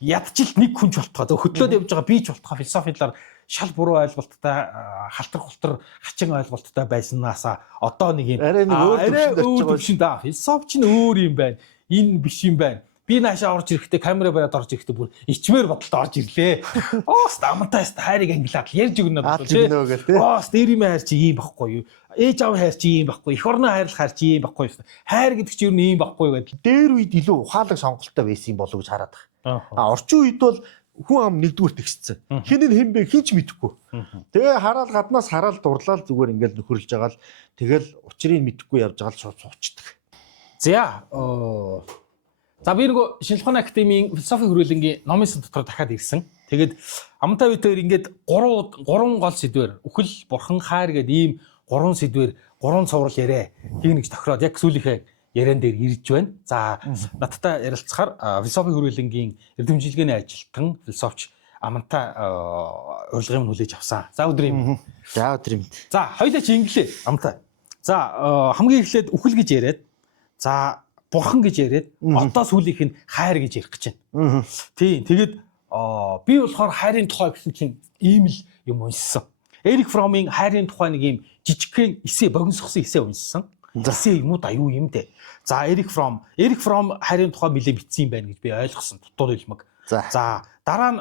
ядчил нэг хүн ч болтгоо. Хөтлөөд явж байгаа би ч болтгоо философиар шал буруу ойлголттой халтар хачин ойлголттой байснаасаа одоо нэг юм арай өөр төвшин да. Философч нь өөр юм байна. Энэ биш юм байна. Би наашаа орж ирэхдээ камера бариад орж ирэхдээ бүр ичмээр бодолтой орж ирлээ. Оос амантайс хайрыг ангилаад ярьж өгнө бодлоо тий. Оос дээриймээ хайр чи ийм байхгүй юу? Ээж аав хайр чи ийм байхгүй. Эх орноо хайрлах хайр чи ийм байхгүй юу? Хайр гэдэг чи юу ийм байхгүй гэдэг. Дээр үед илүү ухаалаг сонголттой байсан юм болов уу гэж хараад байгаа. Орчин үед бол хүн ам нэгдүгээр тэгсцэн. Хин хэн бэ хинч мэдэхгүй. Тэгээ хараад гаднаас хараад дурлал зүгээр ингээл нөхөрлж байгаа л тэгэл учрыг мэдэхгүй явж байгаа л шууд суучдаг. За би нэг шинжлэх ухааны академийн философи хөрвүүлэнгийн номын сан дотор дахиад ирсэн. Тэгээд амтай үеээр ингээд гурван гол сэдвэр үхэл, бурхан, хайр гэдэг ийм гурван сэдвэр гурван цуврал яриа хийнэ гэж тохироод яг сүүлийнхээ яриан дээр ирж байна. За надтай ярилцахаар философи хөрвүүлэнгийн эрдэмжилгээний ажилтан философч амтай урилгын хүлээж авсан. За өдөр юм. За өдөр юм. За хоёулаа чи инглээ амтай. За хамгийн эхлээд үхэл гэж яриад за бурхан гэж яриад одоо сүүлийнх нь хайр гэж ярих гэж байна. Тийм. Тэгээд би болохоор хайрын тухай гэсэн чинь ийм л юм уншсан. Эрик Фромын хайрын тухай нэг юм жижигхэн эссе богиносгосон эссе уншсан. Эссе юм уу да юу юм бэ? За Эрик Фром хайрын тухай нэлээд бичсэн юм байна гэж би ойлгосон. Дутуу хэлмэг. За дараа нь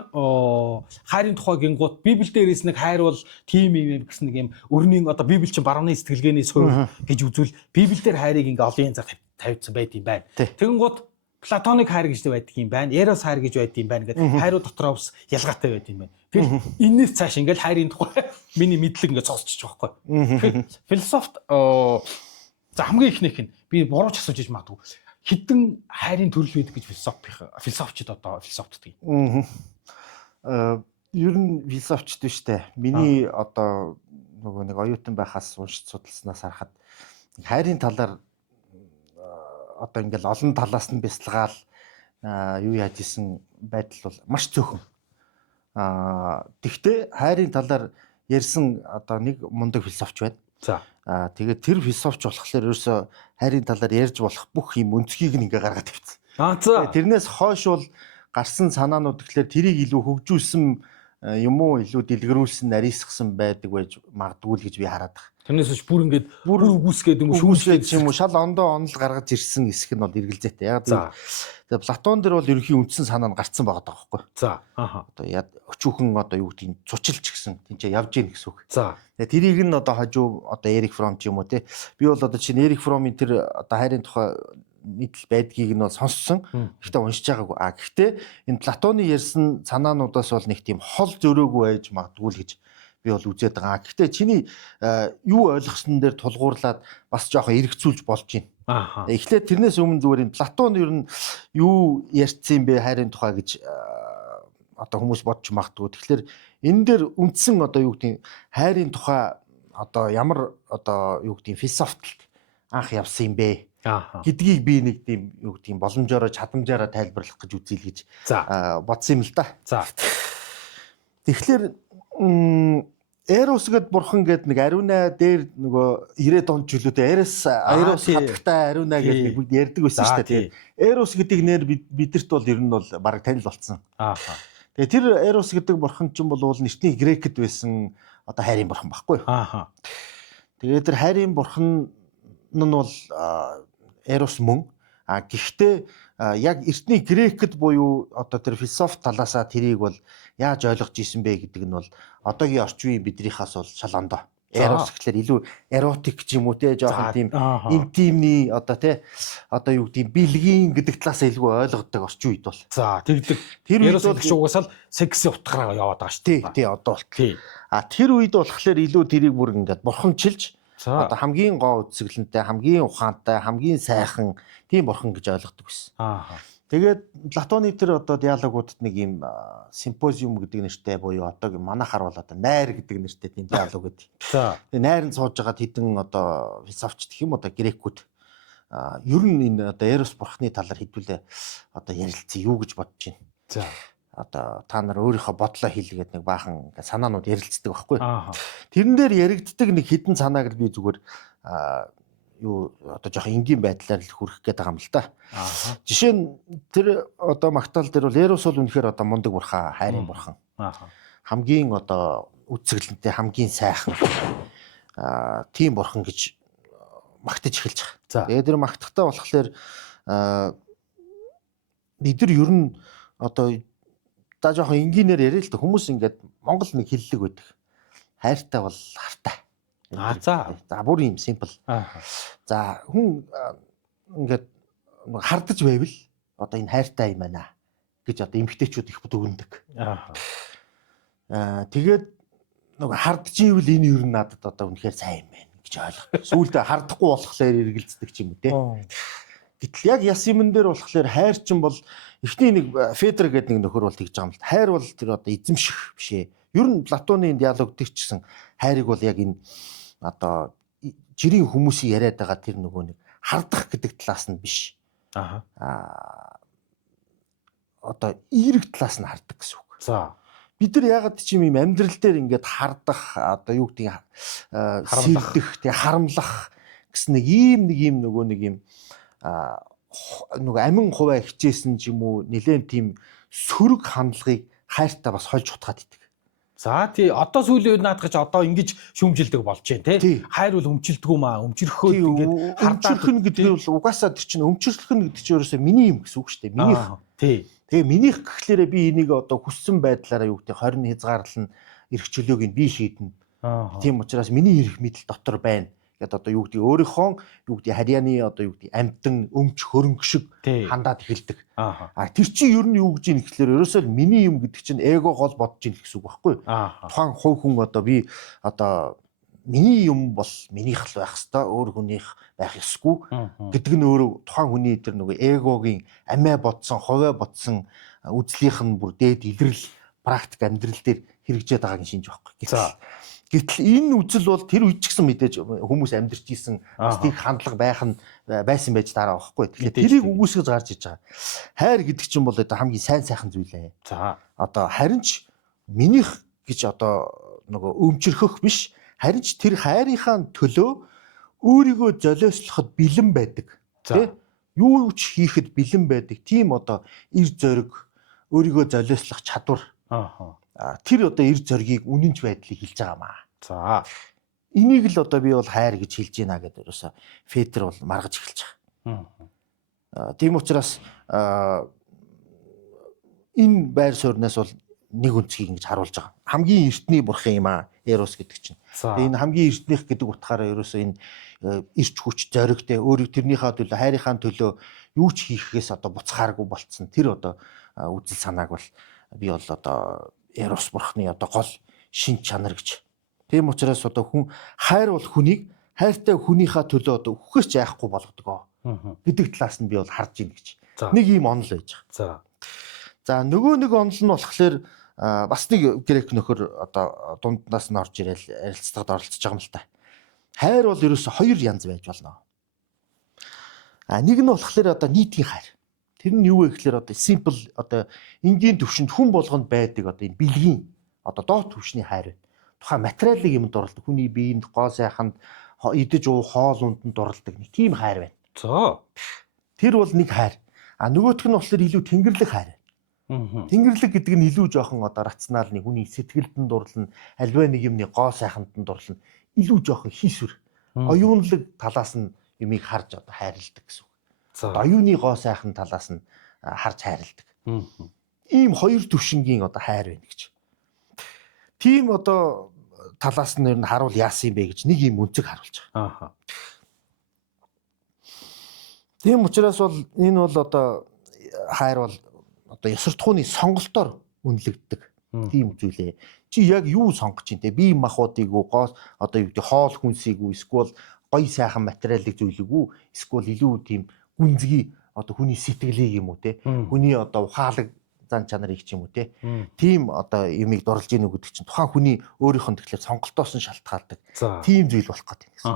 хайрын тухай гингууд Библиэд дээрээс нэг хайр бол тийм юм гэсэн нэг юм өрнийн одоо Библи чинь барууны сэтгэлгээний суурь гэж үзвэл Библиэлд хайрыг ингээ олон янзаар тавьсан байт юм байна. Тэгэнгუთ платоник хайр гэж байдаг юм байна. Эрос хайр гэж байдаг юм байна гэдэг хайрууд дотроо бас ялгаатай байт юм байна. Тэгэхээр энэс цааш ингээл хайрын тухай миний мэдлэг ингээ цогцчих واخхой. Философт за хамгийн ихнийх нь би бурууч асууж иж магадгүй. Хэдэн хайрын төрөл байдаг гэж философчид одоо философтдаг юм. Ер нь философчд биш үү? Миний одоо нөгөө нэг оюутан байхаас уншиж судалснаас харахад хайрын талаар одоо ингээл олон талаас нь бясалгаал юу яаж исэн байдал бол маш цөөхөн. Тэгвэл хайрын талаар ярьсан одоо нэг мундаг философч байна. За. Тэгээд тэр философч болохоор ерөөсө хайрын талаар ярьж болох бүх юм өнцгийг ингээ гаргаад тавьчихсан. За. Тэрнээс хойш бол гарсан санаанууд тэгэхээр тэрийг илүү хөгжүүлсэн юм уу илүү дэлгэрүүлсэн нарийсгсан байдаг байж магадгүй л гэж би хараад байна. Тэрнээс ч бүр ингээд бүр үгүйсгээд юм уу шүүсгээд юм уу шал ондоо онол гаргаж ирсэн хэсэг нь бол эргэлзээтэй. Яг тэгээ Платон дээр бол ерөнхийн үндсэн санаа нь гарцсан байгаа байхгүй. За. Одоо өчүүхэн одоо юу гэдэг нь цуцилч гэсэн тэнцээ явж гин гэсэн үг. За. Тэгээ тэрийг нь одоо хажуу одоо Эрик Фром ч юм уу те. Би бол одоо чинь Эрик Фромын тэр одоо хайрын тухай нийтлэл байдгийг нь бол сонссон. Гэхдээ уншиж байгаагүй. Гэхдээ энэ Платоны ярьсан санаануудаас бол нэг тийм хол зөрөөгүй байж магадгүй л гэж би бол үзээд байгаа. Гэхдээ чиний юу ойлгосон дээр тулгуурлаад бас жоохон эргэцүүлж болж байна. Эхлээд тэрнээс өмнө зүгээр энэ Платон ер нь юу ярьсан бэ хайрын тухай гэж одоо хүмүүс бодож магадгүй. Тэгэхээр энэ дээр үндсэн одоо юу гэдэг хайрын тухай одоо ямар одоо юу гэдэг философтолд анх явсан юм бэ гэдгийг би нэг тийм юу гэдэг боломжоор чадамжаараа тайлбарлах гэж үзье л гэж бодсон юм л да. За. Тэгэхээр Эрос гэд бурхан гэд нэг ариуна дээр нөгөө 90 онд жилүүтэй Эрос хатагтай ариуна гэд нэг бүгд ярьдаг байсан шүү дээ. Эрос гэдэг нэр бидэрт бол ер нь бол баг танил болцсон. Тэгээ тэр Эрос гэдэг бурхан ч юм бол нэртний грекэд байсан одоо хайрын бурхан байхгүй юу? Тэгээ тэр хайрын бурхан нь бол Эрос мөн. Гэхдээ яг эртний грекэд буюу одоо тэр философи талаасаа тэрийг бол яаж ойлгож ийсэн бэ гэдэг нь бол одоогийн орчин үеийн бидрийнхаас бол шал ондоо. Эрос гэхэлэр илүү эротик ч юм уу те жоохон тийм интимний одоо те одоо юу гэдэг бэлгийн гэдэг талаасаа илүү ойлгодог орчин үед бол. За тэгдэг. Тэр үед бол угаасаа л секси утгаараа яваад байгаа шүү дээ. Тий одоо бол. Тэр үед болохоор илүү тэрийг бүр ингээд бурханчилж одоо хамгийн гоо үзэсгэлэнтэй, хамгийн ухаантай, хамгийн сайхан тийм бурхан гэж ойлгодог байсан. Тэгээд Платоны тэр одоо диалогуудад нэг юм симпозиум гэдэг нэртэй буюу одоогийн манайхаар бол одоо найр гэдэг нэртэй тийм диалог гэдэг. За. Тэгээд найранд сууж байгаа хэдэн одоо философч гэх юм одоо грекүүд ер нь энэ одоо Эрос бурхны талаар хэдүүлээ одоо ярилцсан юу гэж бодож байна. За. Одоо та нар өөрийнхөө бодлоо хэлгээд нэг баахан санаанууд ярилцдаг байхгүй. Тэрэн дээр яригддаг нэг хэдэн санааг би зүгээр юу одоо жоох энгийн байдлаар л хүрэх гээд байгаа юм л да. Аа. Жишээ нь тэр одоо магтаал дээр бол Эрос бол үнэхээр одоо мундаг бурхан, хайрын бурхан. Аа. Хамгийн одоо үцэглэнтэй, хамгийн сайхан тийм бурхан гэж магтаж эхэлж байгаа. Тэгээд тэр магтахтаа болохоор бид нар ер нь одоо да жоохон энгийнээр яриа л да хүмүүс ингээд Монгол нэг хэллэг байдаг. Хайртай бол хартай. За бүр юм симпл. За хүн ингээд хардаж байвал одоо энэ хайртай юм байна гэж одоо эмгтээчүүд их дүгнэдэг. Тэгээд нөгөө хардж ивэл энэ ер нь надад одоо үнэхээр сайн юм байна гэж ойлгох. Сүүлдээ хардахгүй болохоор эргэлздэг ч юм уу те. Гэтэл яг яс юмн дээр болохоор хайр чинь бол эхний нэг Федер гэдэг нэг нөхөр бол тэгж байгаа юм л. Хайр бол тэр одоо эзэмших биш ээ. Ер нь Платоны диалог дээр ч гэсэн хайрыг бол яг энэ одоо жирийн хүмүүсийн яриад байгаа тэр нөгөө нэг хардах гэдэг талаас нь биш. Одоо эерэг талаас нь хардаг гэсэн үг. За бид нар ягаад ч юм амьдрал дээр ингээд хардах одоо юу гэдэг сэрдэх тий харамлах гэсэн нэг ийм нөгөө амин хуваа хичээсэн ч юм уу нэлээд тийм сөрөг хандлагыг хайртаа бас хольж утгаад идэг. За тий одоо сүүлийн үед наадах гэж одоо ингэж шүмжилдэг болж байна тий. Хайр бол өмчлөлтгүй маа өмчрөхөөд ингээд хардaan гэдэг бол угаасаа тэр чинь өмчрлөх нь гэдэг чинь ерөөсөө миний юм гэсэн үг шүү дээ. Минийх. Тий. Тэгээ минийх гэхлээрээ би энийг одоо хүссэн байдлаараа юу гэдэг 20 хязгаарлал нь эрх чөлөөг нь би шийднэ. Тийм учраас миний эрх мэдэл дотор байна. Гэт одоо юу гэдэг өөрийнхөө юу гэдэг харьяаны одоо юу гэдэг амтан өмч хөрөнгө шиг хандаад эхэлдэг. Тэр чинь ер нь юу гэж юм гэхлээр ерөөсөө л миний юм гэдэг чинь эго гол бодож ийн гэсэн үг байхгүй. Тухайн хувь хүн одоо би одоо миний юм бол минийх л байх хэвээр өөр хүнийх байх ёсгүй гэдэг нь өөрөө тухайн хүний тэр нөгөө эгогийн амиа бодсон, хувиа бодсон үзлийнх нь бүр дээд илрэл практик амьдрал дээр хэрэгжээд байгааг шинж байхгүй. Гэтэл энэ үзэл бол тэр үед ч гэсэн мэдээж хүмүүс амьдарч исэн бас тийм хандлага байсан байж дараа байхгүй. Тэгэхээр тэрийг үгүйсгэж гарч иж байгаа. Хайр гэдэг чинь бол одоо хамгийн сайн сайхан зүйл ээ. За одоо харин ч минийх гэж одоо нөгөө өмчрөхөх биш. Харин ч тэр хайрынхаа төлөө өөрийгөө золиослоход бэлэн байдаг. Тэ? Юу ч хийхэд бэлэн байдаг. Тийм одоо эр зориг, өөрийгөө золиослох чадвар. Тэр одоо эр зоригийг үнэнч байдлыг хэлж байгаа маа. За энийг л одоо би бол хайр гэж хэлж байна гэдэг ерөөсө Федер бол маргаж эхэлж байгаа. Тийм учраас энэ байр суурнаас бол нэг үнцгийг ингэж харуулж байгаа. Хамгийн эртний бурхан юм аа Эрос гэдэг чинь. Энэ хамгийн эртнийх гэдэг утгаараа ерөөсө энэ эрч хүч зоригтэй өөрийг тэрнийхээ төлөө хайрынхаа төлөө юу ч хийхээс одоо буцхааргүй болцсон. Тэр одоо үзэл санааг бол би бол одоо Эрос бурхны одоо гол шин чанар гэж. Тийм учраас одоо хүн хайр бол хүнийг хайртай хүнийхээ төлөө одоо өгөхөөс ч яахгүй болгодог гэдэг талаас нь би бол харж ийн гэж. Нэг ийм онол байж байгаа. За нөгөө нэг онол нь болохоор бас нэг грек нөхөр одоо дунднаас нь орж ирэл ярилцлагад оролцож байгаа юм л та. Хайр бол ерөөсө хоёр янз байж болно. Нэг нь болохоор одоо нийтийн хайр. Тэр нь юу вэ гэхээр одоо simple одоо энгийн төвшөнд хүн болгонд байдаг одоо энэ бэлгийн одоо доод төвшний хайр байна. Тухайн материалын юмд дурладаг. Хүний биеинд гоо сайханд идэж уух хоол унтанд дурладаг нэг тийм хайр байна. За. Тэр бол нэг хайр. Нөгөөх нь болохоор илүү тэнгэрлэг хайр. Тэнгэрлэг гэдэг нь илүү жоохон одоо рационал нэг хүний сэтгэлд нь дурлна, альва нэг юмны гоо сайханд нь дурлна. Илүү жоохон хийсвэр. Оюунлаг талаас нь юмыг харж одоо хайрладаг гэсэн үг. Оюуны гоо сайхан талаас нь харж хайрладаг. Ийм хоёр төвшингийн одоо хайр байна гэж. Тийм одоо талаас нь ер нь харуул яасан юм бэ гэж нэг юм үнцэг харуулж байгаа. Тийм учраас бол энэ бол одоо хайр бол одоо ёсортхууны сонголтоор үнэлэгддэг тийм зүйлээ. Чи яг юу сонгож чинь те бие махбодыг уу гоо одоо юу гэдэг хоол хүнсийг үү эсвэл гоё сайхан материалыг зүйлийг үү эсвэл илүү тийм гүнзгий одоо хүний сэтгэлийг юм уу те хүний одоо ухаалаг зан чанарыг ч юм уу те тийм одоо юмыг дурлж ийн үү гэдэг чинь тухайн хүний өөрийнх нь тэгэхээр сонголтоос нь шалтгаалдаг тийм зүйл болох гэдэг юм гэсэн.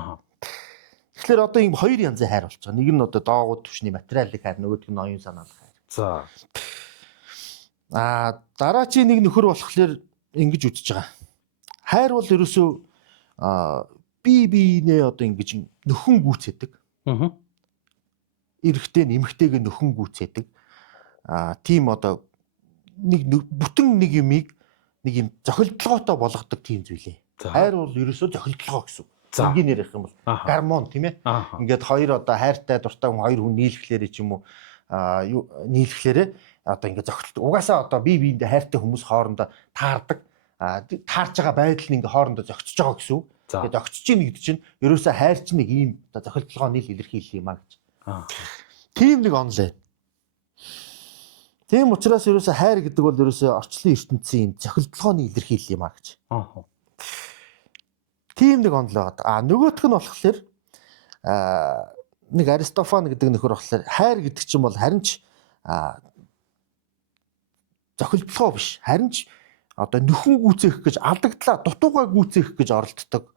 Тэгэхээр одоо ийм хоёр янзын хайр болж байгаа. Нэг нь одоо доогууд төвшний материалын хайр, нөгөөх нь оюун санааны хайр. За. Дараачийн нэг нөхөр болохоор ингэж үзэж байгаа. Хайр бол ерөөсөө биенээ одоо ингэж нөхөн гүйцэдэг. Эрэгтэй нэмэгтэйг нөхөн гүйцэдэг. Тийм одоо бүтэн нэг юмыг нэг юм зохилдлогоотой болгодог тийм зүйлээ. Хайр бол ерөөсөө зохилдлогоо гэсэн. Энгийн ярих юм бол гормон тийм ээ. Ингээд хоёр одоо хайртай дуртай хүн хоёр хүн нийлэхлээрээ ч юм уу нийлэхлээрээ одоо ингээд зохилдог. Угаасаа одоо биендээ хайртай хүмүүс хоорондоо таардаг. Таарж байгаа байдал нь ингээд хоорондоо зохицож байгаа гэсэн үг. Тэгээд зохицож ийн гэдэг чинь ерөөсөө хайр чинь нэг ийм одоо зохилдлогоо нийл илэрхийлэх юм аа гэж. Тийм нэг онлайн. Тийм учраас ерөөсөө хайр гэдэг бол ерөөсөө орчлон ертөнцийн зохилдлогооны илэрхийлэл юм аа гэж. Тийм нэг онлоо байгаа. Нөгөөх нь болохоор нэг Аристофан гэдэг нөхөр болохоор хайр гэдэг чинь бол харин ч зохилдлогоо биш. Харин ч одоо нөхөн гүйцээх гэж алдагдлаа, дутуугаа гүйцээх гэж оролддог.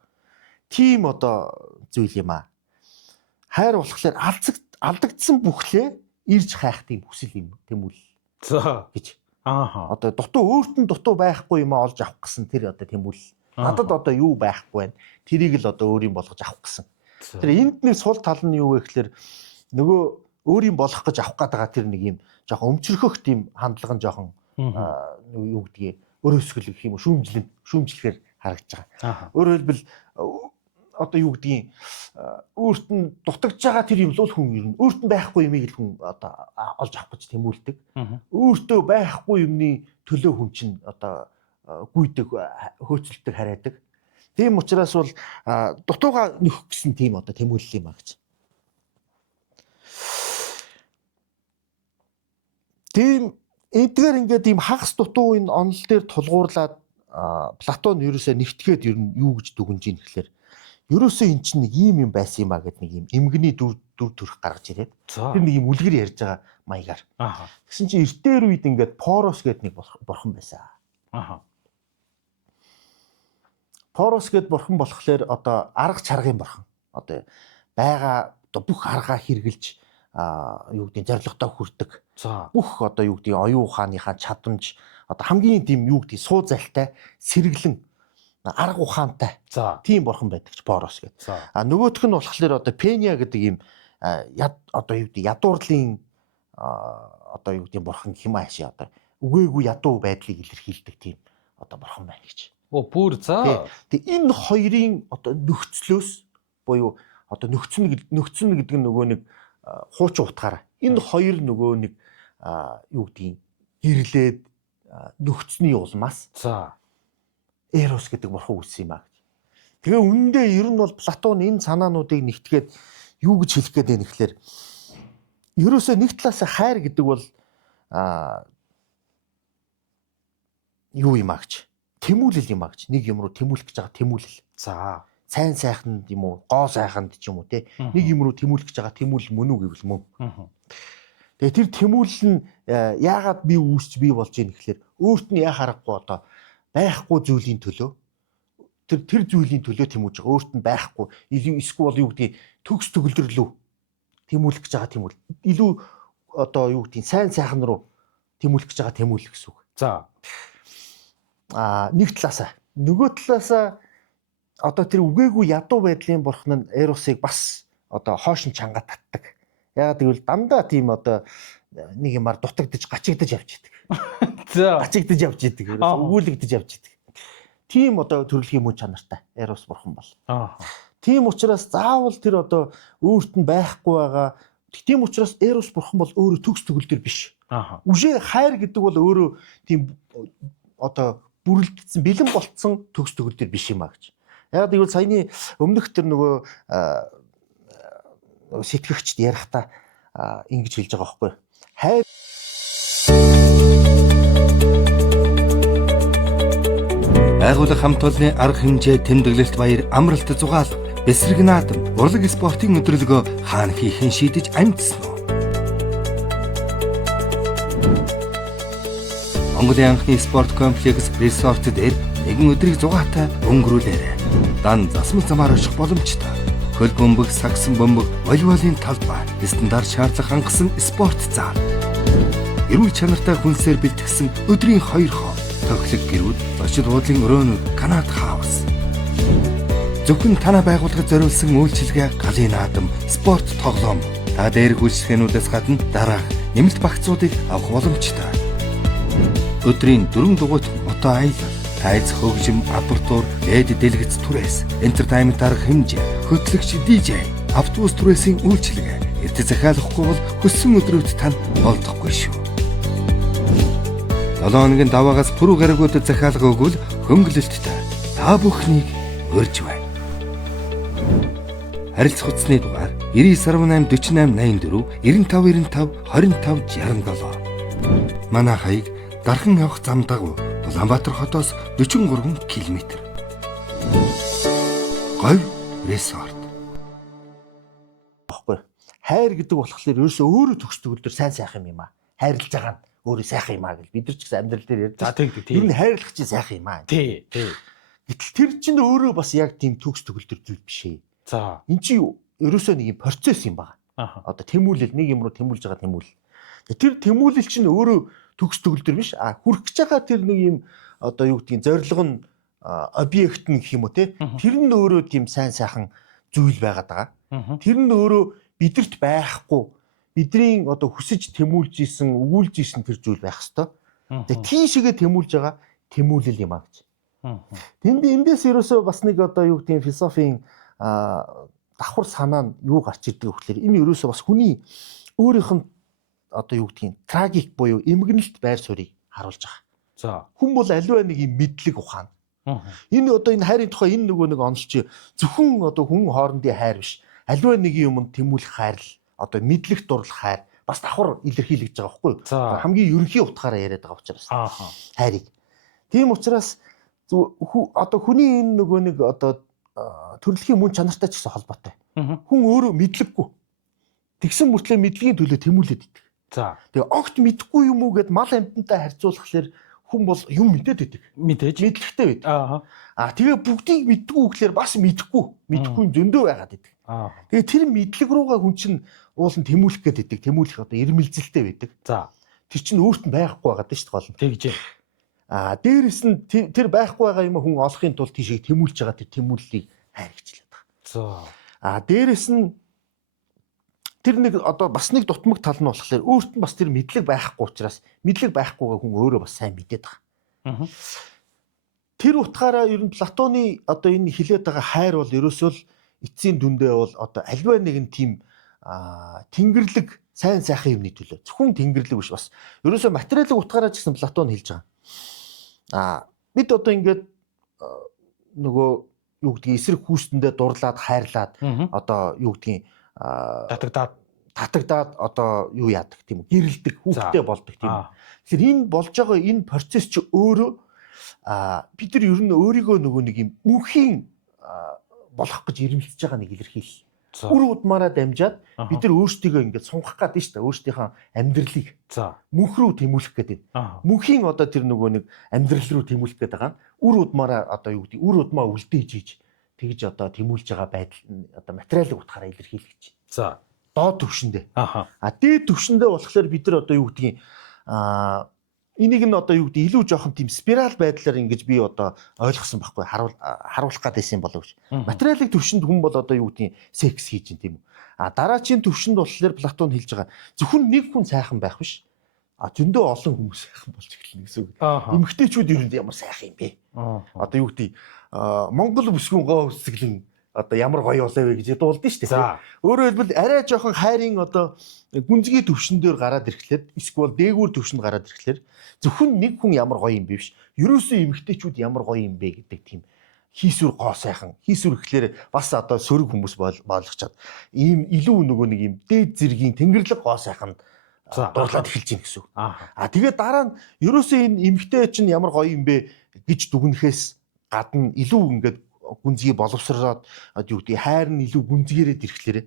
Тийм одоо зүйл юм аа. Хайр болохоор алдагдсан бүхлээ ирж хайх тийм хүсэл юм тэмүүл гэж. Одоо дутуу өөрт нь дутуу байхгүй юм олж авах гэсэн тэр одоо тэмүүл. Надад одоо юу байхгүй байна. Тэрийг л одоо өөрийн болгож авах гэсэн. Тэр энд нэг сул тал нь юу вэ гэхээр нөгөө өөрийн болох гэж авах гэдэг тэр нэг юм жоохон өмчрөхөх тийм хандлага нь жоохон юу гэдгийг өрөөсгөл гэх юм уу шүүмжлэхээр харагдаж байгаа. Өөрөөр хэлбэл одоо юу гэдгийг өөрт нь дутагдж байгаа тэр юм л хүн ер нь өөрт нь байхгүй юмыг л хүн одоо олж авах гэж тэмүүлдэг. Өөртөө байхгүй юмны төлөө хүн чинь одоо гүйдэг хөөцөлдөг хараадаг. Тийм учраас бол дутууга нөхөх гэсэн тийм одоо тэмүүлэл юм аа гэж. Тийм эдгээр ингээд ийм хагас дутуу энэ онол дээр тулгуурлаад Платон ерөөсөө нэгтгээд ер нь юу гэж дүгнэж ийн гэхээр ерөөсөө эн чинь нэг ийм юм байсан юм аа гэдэг нэг юм эмгэний дүр төрх гаргаж ирээд тэр нэг юм үлгэр ярьж байгаа маягаар. Тэгсэн чинь эртээр үед ингээд Порос гэдэг нэг бурхан байсан. Порос гэдэг бурхан болохоор одоо арга чаргын бурхан. Одоо байгаа одоо бүх аргаа хэрглэж юу гэдэг зоригтой хүрдэг. Бүх одоо юу гэдэг оюун ухааныхаа чадамж одоо хамгийн тийм юу гэдэг суу залтай сэргэлэн арга ухаантай тийм бурхан байдаг ч Порос гэдэг. Нөгөөх нь болохоор одоо Пеня гэдэг ийм одоо юу гэдэг ядуурлын одоо юу гэдэг бурхан хэм ааши одоо үгээгүй ядуу байдлыг илэрхийлдэг тийм одоо бурхан байна гэж. Бүр за. Тэг энэ хоёрын одоо нөхцлөөс буюу одоо нөхцөн гэдэг нь нөгөө нэг хуучин утгаараа энэ хоёр нөгөө нэг юу гэдгийг гэрлээд нөхцний улмаас Эрос гэдэг бурхан үүссэн юм аа гэж. Тэгээ үнэндээ ер нь бол Платон энэ санаануудыг нэгтгээд юу гэж хэлэх гээд байна гэхээр ерөөсөө нэг талаас хайр гэдэг бол юу юм аа гэж. Тэмүүлэл юм аа гэж. Нэг юм руу тэмүүлэх гэж байгаа тэмүүлэл. Сайн сайханд юм уу, гоо сайханд ч юм уу те. Нэг юм руу тэмүүлэх гэж байгаа тэмүүлэл мөн үү гэвэл мөн. Тэгээ тэр тэмүүлэл нь яагаад би үүсч бий болж ийн гэхээр өөрт нь яа харахгүй одоо байхгүй зүйлийн төлөө тэр зүйлийн төлөө тэмүүлж байгаа. Өөрт нь байхгүй эсвэл юу гэдгийг төгс төгөлдрөлөө тэмүүлэх гэж байгаа тэмүүл. Илүү одоо юу гэдгийг сайн сайхан руу тэмүүлэх гэж байгаа тэмүүлэл гэсэн үг. Нэг талаасаа нөгөө талаасаа одоо тэр үгээгүй ядуу байдлын бурхан нь Эросыг бас одоо хоош нь чанга татдаг. Яагаад гэвэл дандаа тийм одоо нэг юмар дутагдж гачигдж явж идэг. Гачигдж явж идэг. Өгүүлэгдэж явж идэг. Тийм одоо төрөлхийн мөн чанартай Эрос бурхан бол. Тийм учраас заавал тэр одоо өөрт нь байхгүй байгаа. Тийм учраас Эрос бурхан бол өөрөө төгс төгөлдөр биш. Үжээ хайр гэдэг бол өөрөө тийм одоо бүрлдсэн бэлэн болцсон төгс төгөлдөр биш юм а гэж. Яг гэвэл саяны өмнөх тэр нөгөө сэтгэгчд ярихдаа ингэж хэлж байгаа байхгүй. Хайр байгууллага хамт олонны арга хэмжээ тэмдэглэлт баяр амралт зугаал бэсрэг наадам урлаг спортын өдрөлгөө хаана хийхэн шийдэж амжсан уу? Монголын анхны спорт комплекс resort дээр нэгэн өдрийг зугаатай өнгөрүүлээрэй. Дан засмал замаар очих боломжтой. Хөл бөмбөг, сагсан бөмбөг, волейболын талбай, стандарт шаардлага хангасан спорт зал. Эрүүл чанартай хүнсээр бэлтгэсэн өдрийн 2 хоо, тоглог гэрүүд, зочид буудлын өрөөнүүд, канат хаус. Зөвхөн танаа байгууллагад зориулсан үйлчилгээ галын наадам спорт тоглоом. Та дээрх үйлчлэгээнүүдээс гадна дараах нэмэлт багцуудыг авах боломжтой. Өдрийн 4 дугуйт мото аялал, тайз хөгжим, апартуур, лед дэлгэц түрээс, entertainment арга хэмжээ, хөтлөгч DJ, автобус түрээсийн үйлчилгээ. Эрт захиалахгүй бол хөссөн өдрүүд тань болдохгүй шүү. 7 хоногийн даваагаас пүрэв гарагуудад захиалга өгвөл хөнгөлөлттэй та бүхнийг урьж байна. Харилцах утасны дугаар 9918 4884 9595 2567. Манай хаяг Дархан явах зам дагуу Улаанбаатар хотоос 43 км. Говь resort. Баггүй. Хайр гэдэг болохоор ерөөсөө өөрөө төгс төгөлдөр сайн сайхан юм аа. Хайрлаж байгаа нь өөрөө сайхан юм аа гэж бид нар ч гэсэн амьдрал дээр ярьдаг. За тийм. Ер нь хайрлах чинь сайхан юм аа. Тий. Гэтэл тэр чинь өөрөө бас яг тийм төгс төгөлдөр зүйл биш ээ. За. Энд чинь ерөөсөө нэг юм процесс юм байна. Одоо тэмүүлэл нэг юм руу тэмүүлж байгаа тэмүүлэл. Тэр тэмүүлэл чинь өөрөө төгс төгөлдөр биш. Хүрэх гэж байгаа тэр нэг юм одоо юу гэдгийг зорилго нь объект нь гэх юм уу те. Тэр нь өөрөө тийм сайн сайхан зүйл байгаад байгаа. Тэр нь өөрөө бидэрт байхгүй. Бидний одоо хүсэж тэмүүлж исэн, өгүүлж исэн тэр зүйл байх хэвээр. Тэгээ тийшээгээ тэмүүлж байгаа тэмүүлэл юм аа гэж. Эндээс ерөөсөө бас нэг одоо юу гэдгийг философийн давхар санаа нь юу гарч ирдэг вэ гэхээр энэ ерөөсөө бас хүний өөрийнх нь одоо юу гэдгийг трагик буюу эмгэнэлт байр суурийг харуулж байгаа. За. Хүн бол аливаа нэг юм мэдлэг ухаан. Энэ одоо энэ хайрын тухай энэ нөгөө нэг онолч зөвхөн одоо хүн хоорондын хайр биш. Аливаа нэг юмд тэмүүлэх хайр л одоо мэдлэгт дурлах хайр бас давхар илэрхийлж байгаа байхгүй юу? Хамгийн ерөнхий утгаараа яриад байгаа учраас хайрыг. Тийм учраас одоо хүний энэ нөгөө нэг одоо төрөлхийн мөн чанартай ч гэсэн холбоотой. Хүн өөрөө мэдлэггүй. Тэгсэн мөртлөө мэдлэгийн төлөө тэмүүлээд идэг. За. Тэгээ огт мэдэхгүй юм уу гэд мал амьтантай харьцуулахлаар хүн бол юм мэдээд идэг. Мэдээж мэдлэгтэй байдаг. Тэгээ бүгдийг мэддэггүй гэхлээр бас мэдэхгүй зөндөө байгаад идэг. Тэгээ тэр мэдлэг руугаа хүн чинь уулын тэмүүлэх гээд идэг. Тэмүүлэх одоо ирмэлзэлтэй байдаг. За. Тэр чинь өөрт нь байхгүй байгаад шүү дээ гол нь. Тэгж. Дээрэс нь тэр байхгүй байгаа юм хүн олохын тулд тийшээ тэмүүлж байгаа тэр тэмүүллийг хайр гэж хэлээд байгаа. За. Дээрэс нь тэр нэг одоо бас нэг дутмаг тал нь болохоор өөрт нь бас тэр мэдлэг байхгүй учраас мэдлэг байхгүйгээ хүн өөрөө бас сайн мэдээд байгаа. Тэр утгаараа ер нь Платоны одоо энэ хилээд байгаа хайр бол ерөөсөө л эцсийн дүндээ бол одоо альва нэгэн тийм тэнгэрлэг сайн сайхан юмны төлөө зөвхөн тэнгэрлэг биш бас ерөөсөө материалын утгаараа ч гэсэн Платон хэлж байгаа. Бид одоо ингээд нөгөө юу гэдгийг эсрэг хүүстэндээ дурлаад хайрлаад одоо юу гэдгийг татагдаад одоо юу яадаг тийм үү гэрэлдэг хүүхдтэй болдог тийм үү. Тэгэхээр энэ болж байгаа энэ процесс чи өөрөө бид нар ер нь өөрийгөө нөгөө нэг юм мөнхийн болох гэж ирмэлцэж байгаа нэг илэрхийлэл. Үр удмаараа дамжаад бид нар өөрсдийгөө ингээд сунгах гэдэг нь шүү дээ. Өөрсдийнхөө амьдралыг мөнх рүү тэмүүлэх гэдэг. Мөнхийн одоо тэр нөгөө нэг амьдрал руу тэмүүлэх гэдэг байгаа нь үр удмаараа одоо юу гэдэг үр удмаа үлдээж ийж тэгж одоо тэмүүлж байгаа байдал одоо материалын утгаараа илэрхийлэх гэж. За. Доод төвшөндөө. Дээд төвшөндөө болохоор бид нар одоо юу гэдгийг энийг нь одоо юу гэдэг илүү жоохон тийм спираль байдлаар ингэж би одоо ойлгосон байхгүй харуулах гэдээсэн болов гэж. Материалын төвшөнд хүн бол одоо юу гэдгийг секс хийж ин тийм үү. Дараачийн төвшөнд болохоор Платон хэлж байгаа зөвхөн нэг хүн сайхан байх биш. Зөндөө олон хүмүүс сайхан болж эхэлнэ гэсэн үг. Эмэгтэйчүүд ер нь ямар сайхан юм бэ? Одоо юу гэдэг Монгол бүсгүйн гоо үсгэлэн одоо ямар гоё болоо вэ гэж дуулдсан шүү дээ. Өөрөөр хэлбэл арай жоохон хайрын одоо гүнзгий төвшин дээр гараад ирэхлээр эсвэл дээгүүр төвшөнд гараад ирэхлээр зөвхөн нэг хүн ямар гоё юм бэ биш. Ерөөсөө эмэгтэйчүүд ямар гоё юм бэ гэдэг тийм хийсвэр гоо сайхан. Хийсвэр гэхлээр бас одоо сөрөг хүмүүс болгочоод ийм илүү нөгөө нэг юм дээд зэргийн тэнгэрлэг гоо сайхан дуурлаад эхэлж гин гэсэн үг. Тэгээд дараа нь ерөөсөө энэ эмэгтэй чинь ямар гоё юм бэ гэж дүгнэхээс гадна илүү ингээд гүнзгий боловсроод юу гэдэг хайр нь илүү гүнзгийрээд ирэхлээр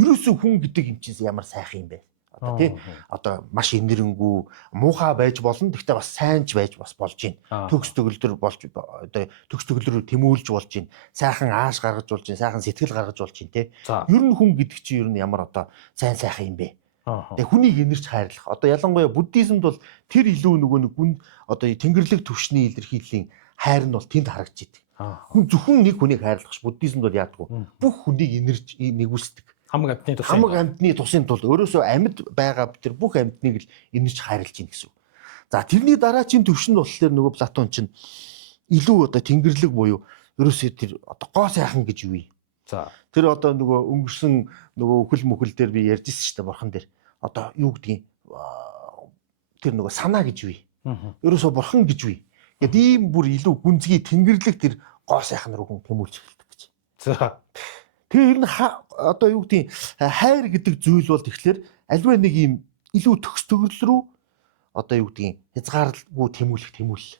ерөөсөө хүн гэдэг юм чинь ямар сайхан юм бэ одоо тий одоо маш инэрэнгүү муухай байж болно гэхдээ бас сайн ч байж бас болж байна төгс төгөлдөр болж одоо төгс төгөлрөөр тэмүүлж болж байна сайхан ааш гаргаж болж байна сайхан сэтгэл гаргаж болж байна тий ер нь хүн гэдэг чинь ер нь ямар одоо сайн сайхан юм бэ Тэгээ хүнийг инэрч хайрлах. Одоо ялангуяа буддизмд бол тэр илүү нөгөө нэг гүн одоо тэнгэрлэг түвшний илэрхийллийн хайр нь бол тэнд харагдж идэг. Хүн зөвхөн нэг хүнийг хайрлах ш буддизмд бол яадаггүй. Бүх хүнийг инэрч нэгүсдэг. Хамаг амьтны тусын тулд өөрөөсөө амьд байгаа тэр бүх амьтныг л инэрч хайрлаж ийн гэсэн. За тэрний дараачийн түвшин болохоор нөгөө Платон чинь илүү одоо тэнгэрлэг буюу ерөөсөө тэр одоо гоо сайхан гэж юу вэ? За тэр одоо нөгөө өнгөрсөн нөгөө өхөл мөхөл дээр би ярьжсэн шүү дээ бурхан дээр. Одоо юу гэдгийг тэр нөгөө санаа гэж юу вэ? Ерөөсөө бурхан гэж юу вэ? Гэт ийм бүр илүү гүнзгий тэнгэрлэг тэр гоо сайхан руу хүн тэмүүлж эхэлдэг гэж. За тэр нь одоо юу гэдгийг хайр гэдэг зүйл бол тэгэхээр альва нэг ийм илүү төгс төгрөл рүү одоо юу гэдгийг хязгаарлалгүй тэмүүлэх.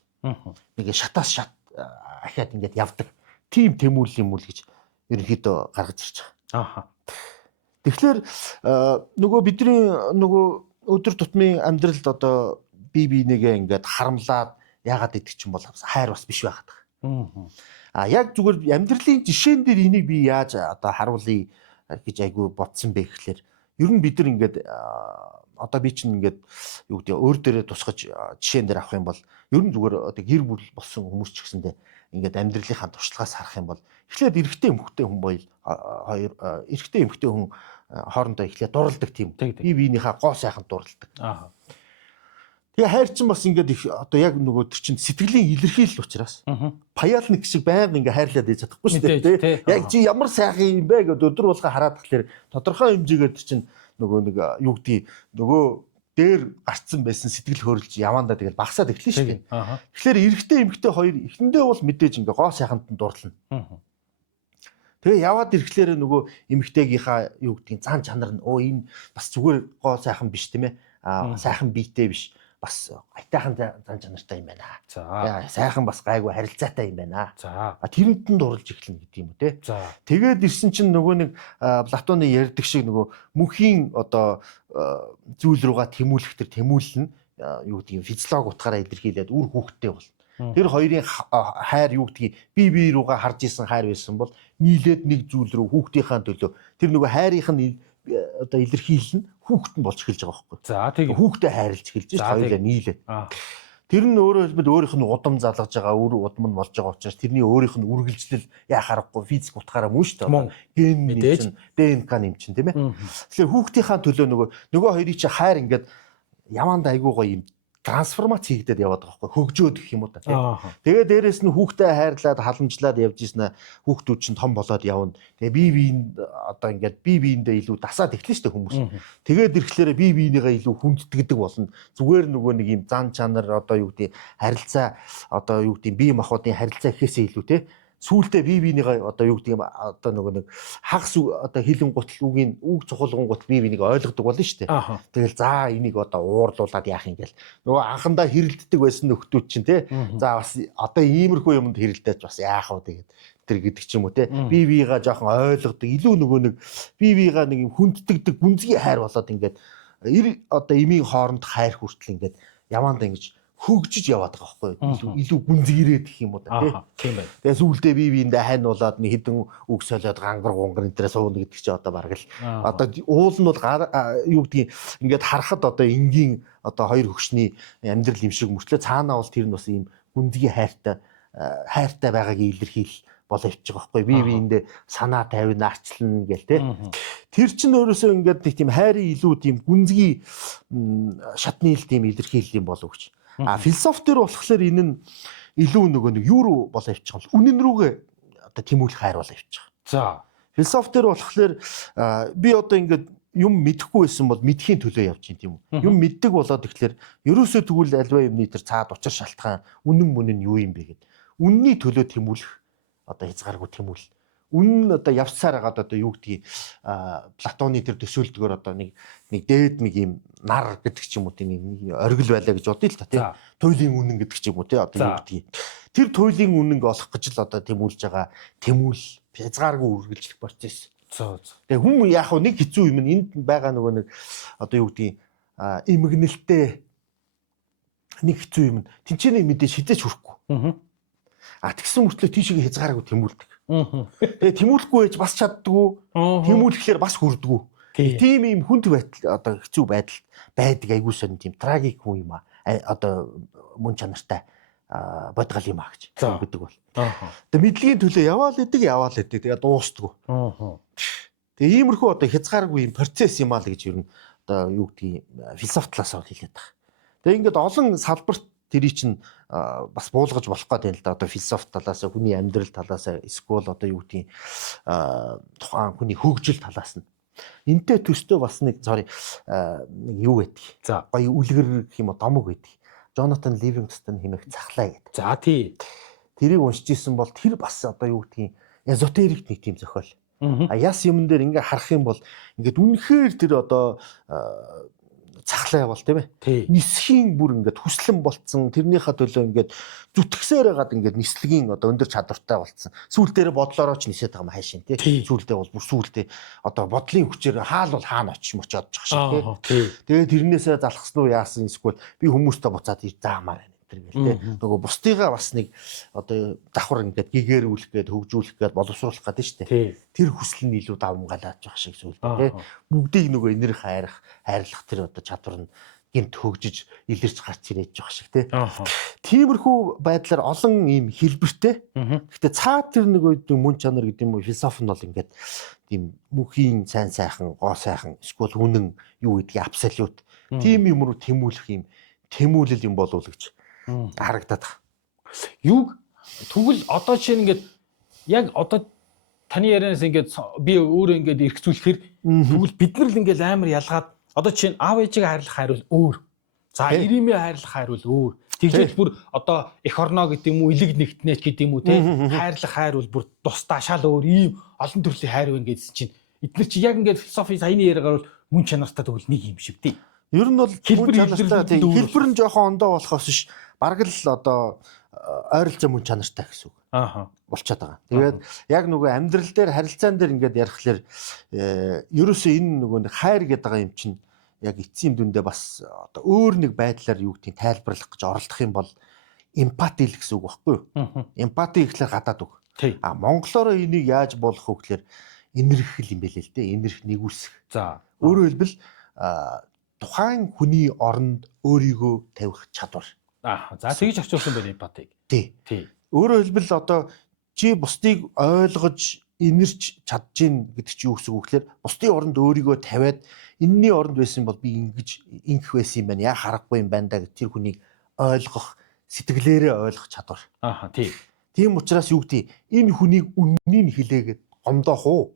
Нэг шатаас шат ахаад ингээд явдаг. Тим тэмүүлэл юм уу гэж ерөнхийдөө гаргаж ирж байгаа. Тэгэхээр нөгөө бидний нөгөө өдөр тутмын амьдралд одоо бие биенийгээ ингээд харамлаад яагаад идэх чинь бол хайр бас биш байгаад байгаа. Яг зүгээр амьдралын жишээн дээр энийг би яаж одоо харуулъя гэж айгүй бодсон бэ гэхлээр ер нь бид нар ингээд одоо би чинь ингээд юу гэдэг өөр дээрээ тусгаж жишээн дээр авах юм бол ер нь зүгээр одоо гэр бүл болсон хүмүүс ч гэсэндээ ингээд амьдралынхаа туршлагаас харах юм бол эхлээд эрэгтэй эмэгтэй хүн боёл хоёр эрэгтэй эмэгтэй хүн хоорондоо эхлээд дурладаг тийм бие биенийхээ гоо сайхан дурладаг. Тэгээ хайр чинь бас ингээд их одоо яг нөгөө төр чинь сэтгэлийн илэрхийлэл учраас паялник шиг байнга ингээд хайрлаад ээж чадахгүй шүү дээ. Яг чи ямар сайхан юм бэ гэдээ өдөр болго хараад тахлаар тодорхой хэмжээгээр төр чинь нөгөө нэг юу гэдгийг нөгөө дээр гарцсан байсан сэтгэл хөөрөлж явандаа тэгэл багасаад эхэлнэ шүү дээ. Тэгэхээр эрэгтэй эмэгтэй хоёр эхэндээ бол мэдээж ингээ гоо сайханд нь дурлана. Тэгээ яваад ирэхлээр нөгөө эмэгтэйгийнхаа юу гэдгийг цаан чанар нь энэ бас зүгээр гоо сайхан биш тийм ээ. Сайхан биетэй биш. Бас айтайхан зан чанартай юм байна. За сайхан бас гайгүй харилцаатай юм байна. За тэрэнд нь дурлж эхэлнэ гэдэг юм үү те. За тэгээд ирсэн чинь нөгөө нэг Платоны ярьдаг шиг нөгөө мөнхийн одоо зүйл рүүгээ тэмүүлэх тэр тэмүүлэл нь юу гэдгийг физиологи утгаараа илэрхийлээд үр хүүхдтэй болно. Тэр хоёрын хайр юу гэдгийг бие рүүгээ харж исэн хайр байсан бол нийлээд нэг зүйл рүү хүүхдийнхаа төлөө тэр нөгөө хайрынх нь одоо илэрхийлэл нь хүүхэд нь болж эхэлж байгаа байхгүй. За тийм хүүхдэд хайрлж эхэлж шүү хоёулаа нийлээд. Тэр нь өөрөөр хэлбэл өөрийнх нь удам залгаж байгаа үр удам нь болж байгаа учраас тэрний өөрийнх нь үргэлжлэл яа харахгүй физик утгаараа мөн шүү дээ. Ген нэмчин, ДНК нэмчин тийм ээ. Тэгэхээр хүүхдийнхаа төлөө нөгөө хоёрыг чи хайр ингээд ямаанд айгуу гоё юм трансформац хийгдээд яваад байгаа байхгүй хөгжөөд гэх юм уу та тийм. Тэгээ дээрэс нь хүүхдээ хайрлаад халамжлаад явж ийснэ хүүхдүүд чинь том болоод явна. Тэгээ бие биеинд одоо ингээд бие биендээ илүү дасаад эхлэн штэ хүмүүс. Тэгээд ирэхлээрээ бие биенийгээ илүү хүндэтгдэг болно. Зүгээр нөгөө нэг юм зан чанар одоо юу гэдэг харилцаа одоо юу гэдэг бие махбодын харилцаа гэхээсээ илүү те сүүлдээ бие биенийгээ одоо юу гэдэг юм одоо нөгөө нэг хагас одоо хилэн гутал үгийн үг цухалган гутал бие биенийг ойлгодог болно шүү дээ. Тэгэл за энийг одоо уурлуулад яах юм гээл. Нөгөө анхандаа хэрэлддэг байсан нөхдүүд чинь те. За бас одоо иймэрхүү юмд хэрэлдэж бас яах вэ тэгээд тэр гэдэг ч юм уу те. Бие биегаа жоохон ойлгодог илүү нөгөө нэг бие биегаа нэг юм хүнддэгдэг гүнзгий хайр болоод ингээд одоо эмийн хооронд хайр хүртэл ингээд яваандаа ингэж хөгжиж яваад байгаа байхгүй илүү гүнзгийрээд гэх юм уу та тийм байна. Тэгээ сүүлдээ бие биендээ хань болоод нэг хідэн үг солиод гангар гунгар энэ төрөө сууна гэдэг чинь одоо бараг л одоо уул нь бол юу гэдгийг ингээд харахад одоо энгийн одоо хоёр хөгшний амьдрал юм шиг мөртлөө цаанаа бол тэр нь бас ийм гүнзгий хайртай байгаагийн илэрхийлэл болоо явчих байгаа байхгүй бие биендээ санаа тавина арчлана гэл те. Тэр чинь өөрөөсөө ингээд нэг тийм хайрын илүү тийм гүнзгий шатны ил тийм илэрхийлэл юм болов гэж. Философи дээр болохоор энэ нь илүү нөгөө нэг юу руу болоо явчих юм. Үнэн рүүгээ одоо тэмүүлэх хайр болоо явчих. За философи дээр болохоор би одоо ингээд юм мэдэхгүй байсан бол мэдхийн төлөө явж юм тийм үү. Юм мэддэг болоод тэгэхээр ерөөсөө тэгвэл альва юмны тэр цаад учир шалтгаан үнэн мөн нь юу юм бэ гэд. Үнний төлөө тэмүүлэх одоо хязгааргүй тэмүүл. Үнэн нь одоо явцсаар хагаад одоо юу гэдгийг Платоны тэр төсөөлдгөөр одоо нэг дээд нэг юм нар гэдэг ч юм уу тийм оргил байлаа гэж бодъё л та тийм. Туйлын үнэн гэдэг ч юм уу тийм одоо юу гэдгийг. Тэр туйлын үнэнг олох гэж л одоо тэмүүлж байгаа тэмүүл хязгааргүй үргэлжлэх процесс. Тэгээ хүн яг нэг хэцүү юм энд байгаа нөгөө нэг одоо юу гэдгийг эмгэнэлтэй нэг хэцүү юм. Тэнцэнэ мэдээж хизээч хүрэхгүй. Тэгсэн мөртлөө тийшээ хязгааргүй тэмүүлдэг. Тэгээ тэмүүлэхгүй байж бас чаддгүй. Тэмүүлэхлээр бас хүрдэггүй. Тийм юм хүнд байдал одоо хэцүү байдал байдаг айгүй сонь тийм трагик хүн юм одоо мөн чанартай бодгал юм гэж гэдэг бол. Тэгээ мэдлэгийн төлөө яваал идэг. Тэгээ дуустдаг. Тэгээ иймэрхүү одоо хязгааргүй юм процесс юм аа л гэж ер нь одоо юу гэдгийг философи талаас нь хэлээд байгаа. Тэгээ ингээд олон салбарт тэрий чинь бас буулгаж болох гэдэг л да одоо философи талаас хүний амьдрал талаас эсвэл одоо юу гэдгийг тухайн хүний хөгжил талаас нь энтэй төстэй бас нэг нэг юу гэдэг. За гоё үлгэр гэх юм уу домог гэдэг. Jonathan Livingston хэмээх цахлаа гэдэг. За тий. Тэрийг уншиж исэн бол тэр бас одоо юу гэдгийг эзотерик нэг тийм зохиол. Яс юм дээр ингээ харах юм бол ингээд үнэхээр тэр одоо цахлаа бол тийм ээ. Нисхийн бүр ингээд хүслэн болцсон тэрнийхээ төлөө ингээд зүтгэсээр хагаад ингээд нислэгийн одоо өндөр чадвартай болцсон. Сүүл дээр бодлороо ч нисээд байгаа юм хайшин тий. Сүүлдээ бол бүр сүүлдээ одоо бодлын хүчээр хаал бол хаана очиж мочоод байгаа шиг тий. Тэгээд тэрнээсээ залхсан уу яасан эсвэл би хүмүүстэй буцаад заамаар байна тэр гэл тий. Нөгөө бусдыгаа бас нэг одоо давхар ингээд гэгэрүүлэх гээд хөгжүүлэх гээд боловсруулах гэдэг шүү дээ. Тэр хүсэл нь илүү давмгаалаад байгаа шиг сүүлдээ тий. Бүгдийг нөгөө энерги хайрлах тэр одоо чадвар нь гинт хөгжиж илэрч гарч ирээд байгаа шиг тий. Тиймэрхүү байдлаар олон ийм хэлбэртэй. Гэхдээ цаад тэр нэг мөн чанар гэдэг юм уу философи нь бол ингээд тийм мөнхийн сайн сайхан, гоо сайхан эсвэл үнэн юу гэдгийг абсолют тийм юм руу тэмүүлэх юм тэмүүлэл юм болов уу гэж харагдаад байна. Юг тэгвэл одоо чинь ингээд яг одоо таны ярианаас ингээд би өөрөө ингээд эргцүүлэхээр тэгвэл бид нар л ингээд амар ялгаад одоо чинь аав ээжийг хайрлах хайр бол өөр. За ирэмээ хайрлах хайр бол өөр. Тэгжэл бүр одоо эх орноо гэдэг юм уу элэг нэгтнээч гэдэг юм уу те хайрлах хайр бол бүр тусдаа шал өөр ийм олон төрлийн хайр байна гэдсэн чинь эдгээр чи яг ингээд философи саяны яриагаар бол мөн чанартай тэгвэл нэг юм шиг тий. Ер нь бол мөн чанартай хэлбэр нь жоохон ондоо болохоос биш бараг л одоо ойролцоо мөн чанартай гэсэн үг. Болчиход байгаа. Тэгээд яг нөгөө амьдрал дээр харилцаан дээр ингээд ярихлаар ерөөсөө энэ нөгөө хайр гэдэг байгаа юм чинь яг эцсийн дүндээ бас одоо өөр нэг байдлаар юу гэдгийг тайлбарлах гэж оролдох юм бол эмпати л гэсэн үг байхгүй юу? Эмпати гэхлээр гадаад үг. Монголоор энийг яаж болох вэ гэхлээр энерхэл юм байлээ л дээ. Энерх нэгүсэх. За өөрөөр хэлбэл тухайн хүний оронд өөрийгөө тавих чадвар. За тэгж орчуулсан байна эмпатиг. Тий. Өөрөөр хэлбэл одоо чи бусдыг ойлгож инэрч чадж гин гэдэг чи юу гэсэн үг гэхээр бусдын оронд өөрийгөө тавиад энэний оронд байсан бол би ингэж ингэх байсан юм байна. Яа харахгүй юм байна да гэж тэр хүнийг ойлгох, сэтгэлээрээ ойлгох чадвар. Тийм учраас юу гэдэг энэ хүнийг үннийг хэлээгээд гомдоох уу?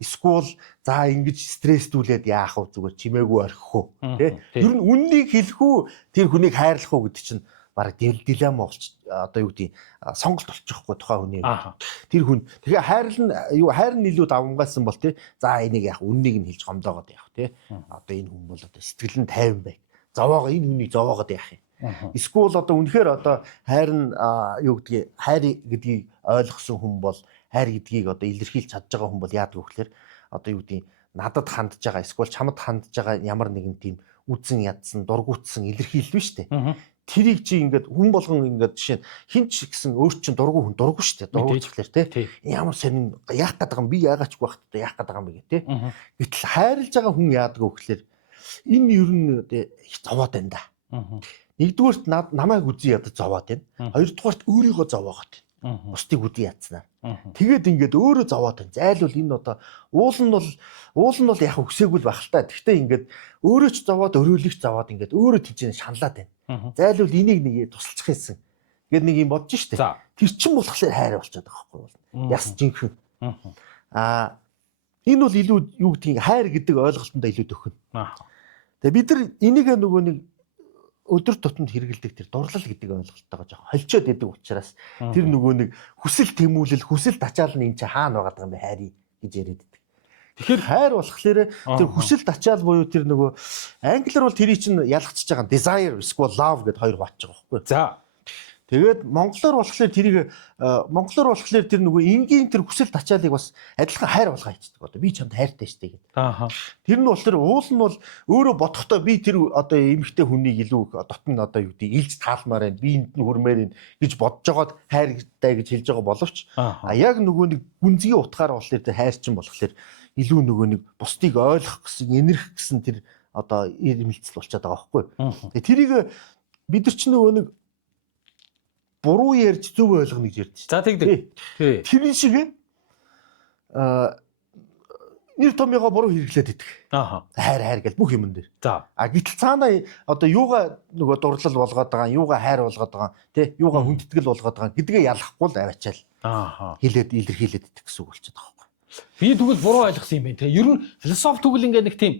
Эсвэл за ингэж стресстүүлээд яах вэ зүгээр чимээгүй орхих уу? Тэ? Ер нь үннийг хэлэх үү, тэр хүнийг хайрлах уу гэдэг чинь бараг дилемма болч одоо юу гэдэг сонголт болчихгүй тухайн хүний. Тэр хүн тэгээ хайр нь илүү давмгаалсан бол тий за энийг яах үннийг нь хэлж гомдоогоод яах тий одоо энэ хүн бол одоо сэтгэл нь тайван бай. Зовоогоо энэ хүнийг зовоогоод яах юм. Эсвэл одоо үнэхээр одоо хайр нь юу гэдгийг хайр гэдгийг ойлгосон хүн бол хайр гэдгийг одоо илэрхийлж чадж байгаа хүн бол яадаг вэ гэхээр одоо юу гэдгийг надад хандж байгаа эсвэл чамд хандж байгаа ямар нэгэн тийм үдсэн ядсан дургуутсан илэрхийлэл биш үү? Тэрийг чи ингээд хүн болгон ингээд жишээ нь хинч гэсэн өөр чин дургу хүн дургу шүү дээ. Дургуйчлаар тий. Ямар сонин яах гэдэг юм би яагаачгүй байх та яах гэдэг юм бэ тий. Гэтэл хайрлаж байгаа хүн яадаг вэ гэхээр энэ ер нь их зовоод байна да. Нэгдүгээрт намайг үзий ядаж зовоод байна. Хоёрдугаарт өөрийгөө зовоогоод байна. Бусдыг үдий ядснаар. Тэгээд ингээд өөрөө зовоод байна. Зайлвал энэ одоо уул нь бол яг өксөөгөл байх л та. Гэхдээ ингээд өөрөө ч зовоод өрөөлөгч зовоод ингээд өөрөө тийч шаналаад байна. Зайлвал энийг нэг тусалчих юмсан. Гэт нэг юм бодож штэ. Тэр чин болохоор хайр болчиход байгаа байхгүй юу? Яс жинхэнэ. Энэ бол илүү юу гэдгийг хайр гэдэг ойлголтондоо илүү төхөн. Тэгээ бид нар энийг нөгөө нэг өдөр тутамд хэрэгэлдэг тэр дурлал гэдэг ойлголтойгоо жоохон холчоод идэг учраас тэр нөгөө нэг хүсэл тэмүүлэл хүсэл тачаал нь энэ чи хаана байгаа юм бэ хайрыг гэж яриад идэг. Тэгэхээр хайр болохоор тэр хүсэл тачаал буюу тэр нөгөө англиар бол тэрий чинь ялгцж байгаа desire эсвэл love гэдэг хоёр хувааж байгаа байхгүй. За тэгээд монголоор болохоор тэр нөгөө энгийн тэр хүсэл тачаалыг бас адилхан хайр болгоо хийдэг. Одоо би чамд хайртай штэ гэдэг. Тэр нь болохоор уул нь бол өөрөө бодохдоо би тэр одоо эмэгтэй хүнийг илүү дотн одоо юу гэдэг илж таалмаар байна. Би энд нь хүрмээр байна гэж бодож байгаад хайртай гэж хэлж байгаа боловч яг нөгөө нэг гүнзгий утгаараа болохоор тэр хайр чинь болохоор илүү нөгөө нэг бусдыг ойлгох гэсэн, энэрх гэсэн тэр одоо ирмэлцэл болчиход байгаа байхгүй. Тэгээ тэрийг бид нар ч нөгөө нэг буруу ярьж зөв ойлгоно гэж ярьдэн. За тэгдэг. Тэр шиг нэр томьёогоо буруу хэрэглээд идэх. Хайр гэж бүх юм дээр. За. Гэтэл цаана одоо юугаа нөгөө дурлал болгоод байгаа, юугаа хайр болгоод байгаа, тий, юугаа хүндэтгэл болгоод байгаа гэдгээ ялахгүй л аваачаал. Хилээд илэрхийлээд идэх гэсэн үг болчиход байгаа байхгүй. Би тэгвэл буруу ойлгосон юм байна те. Ер нь философи тэгвэл ингээд нэг тийм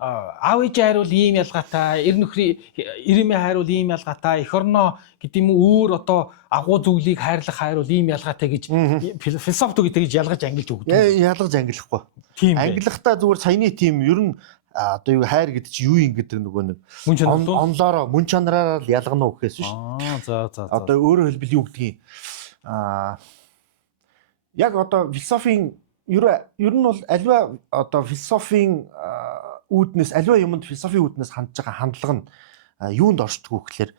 аав ээж хайр бол ийм ялгаатай, эр нөхрийн ирэмээ хайр бол ийм ялгаатай, эх орноо гэдэг юм уу өөр одоо агуу зүйлийг хайрлах хайр бол ийм ялгаатай гэж философи тэгж ялгаж ангилж өгдөг. Ялгаж ангилахгүй. Ангилахдаа зүгээр саяны тийм ер нь одоо юу хайр гэдэг чи юу юм гэдэг нөгөө нэг онлоороо мөн чанараараа л ялгана уу гэхээс биш. За. Одоо өөрөөр хэлбэл юу гэдгийг яг одоо философийн ер нь бол альва одоо философийн үүднээс альва юмд философийн үүднээс хандж байгаа хандлага нь юунд оршдгоо гэхээр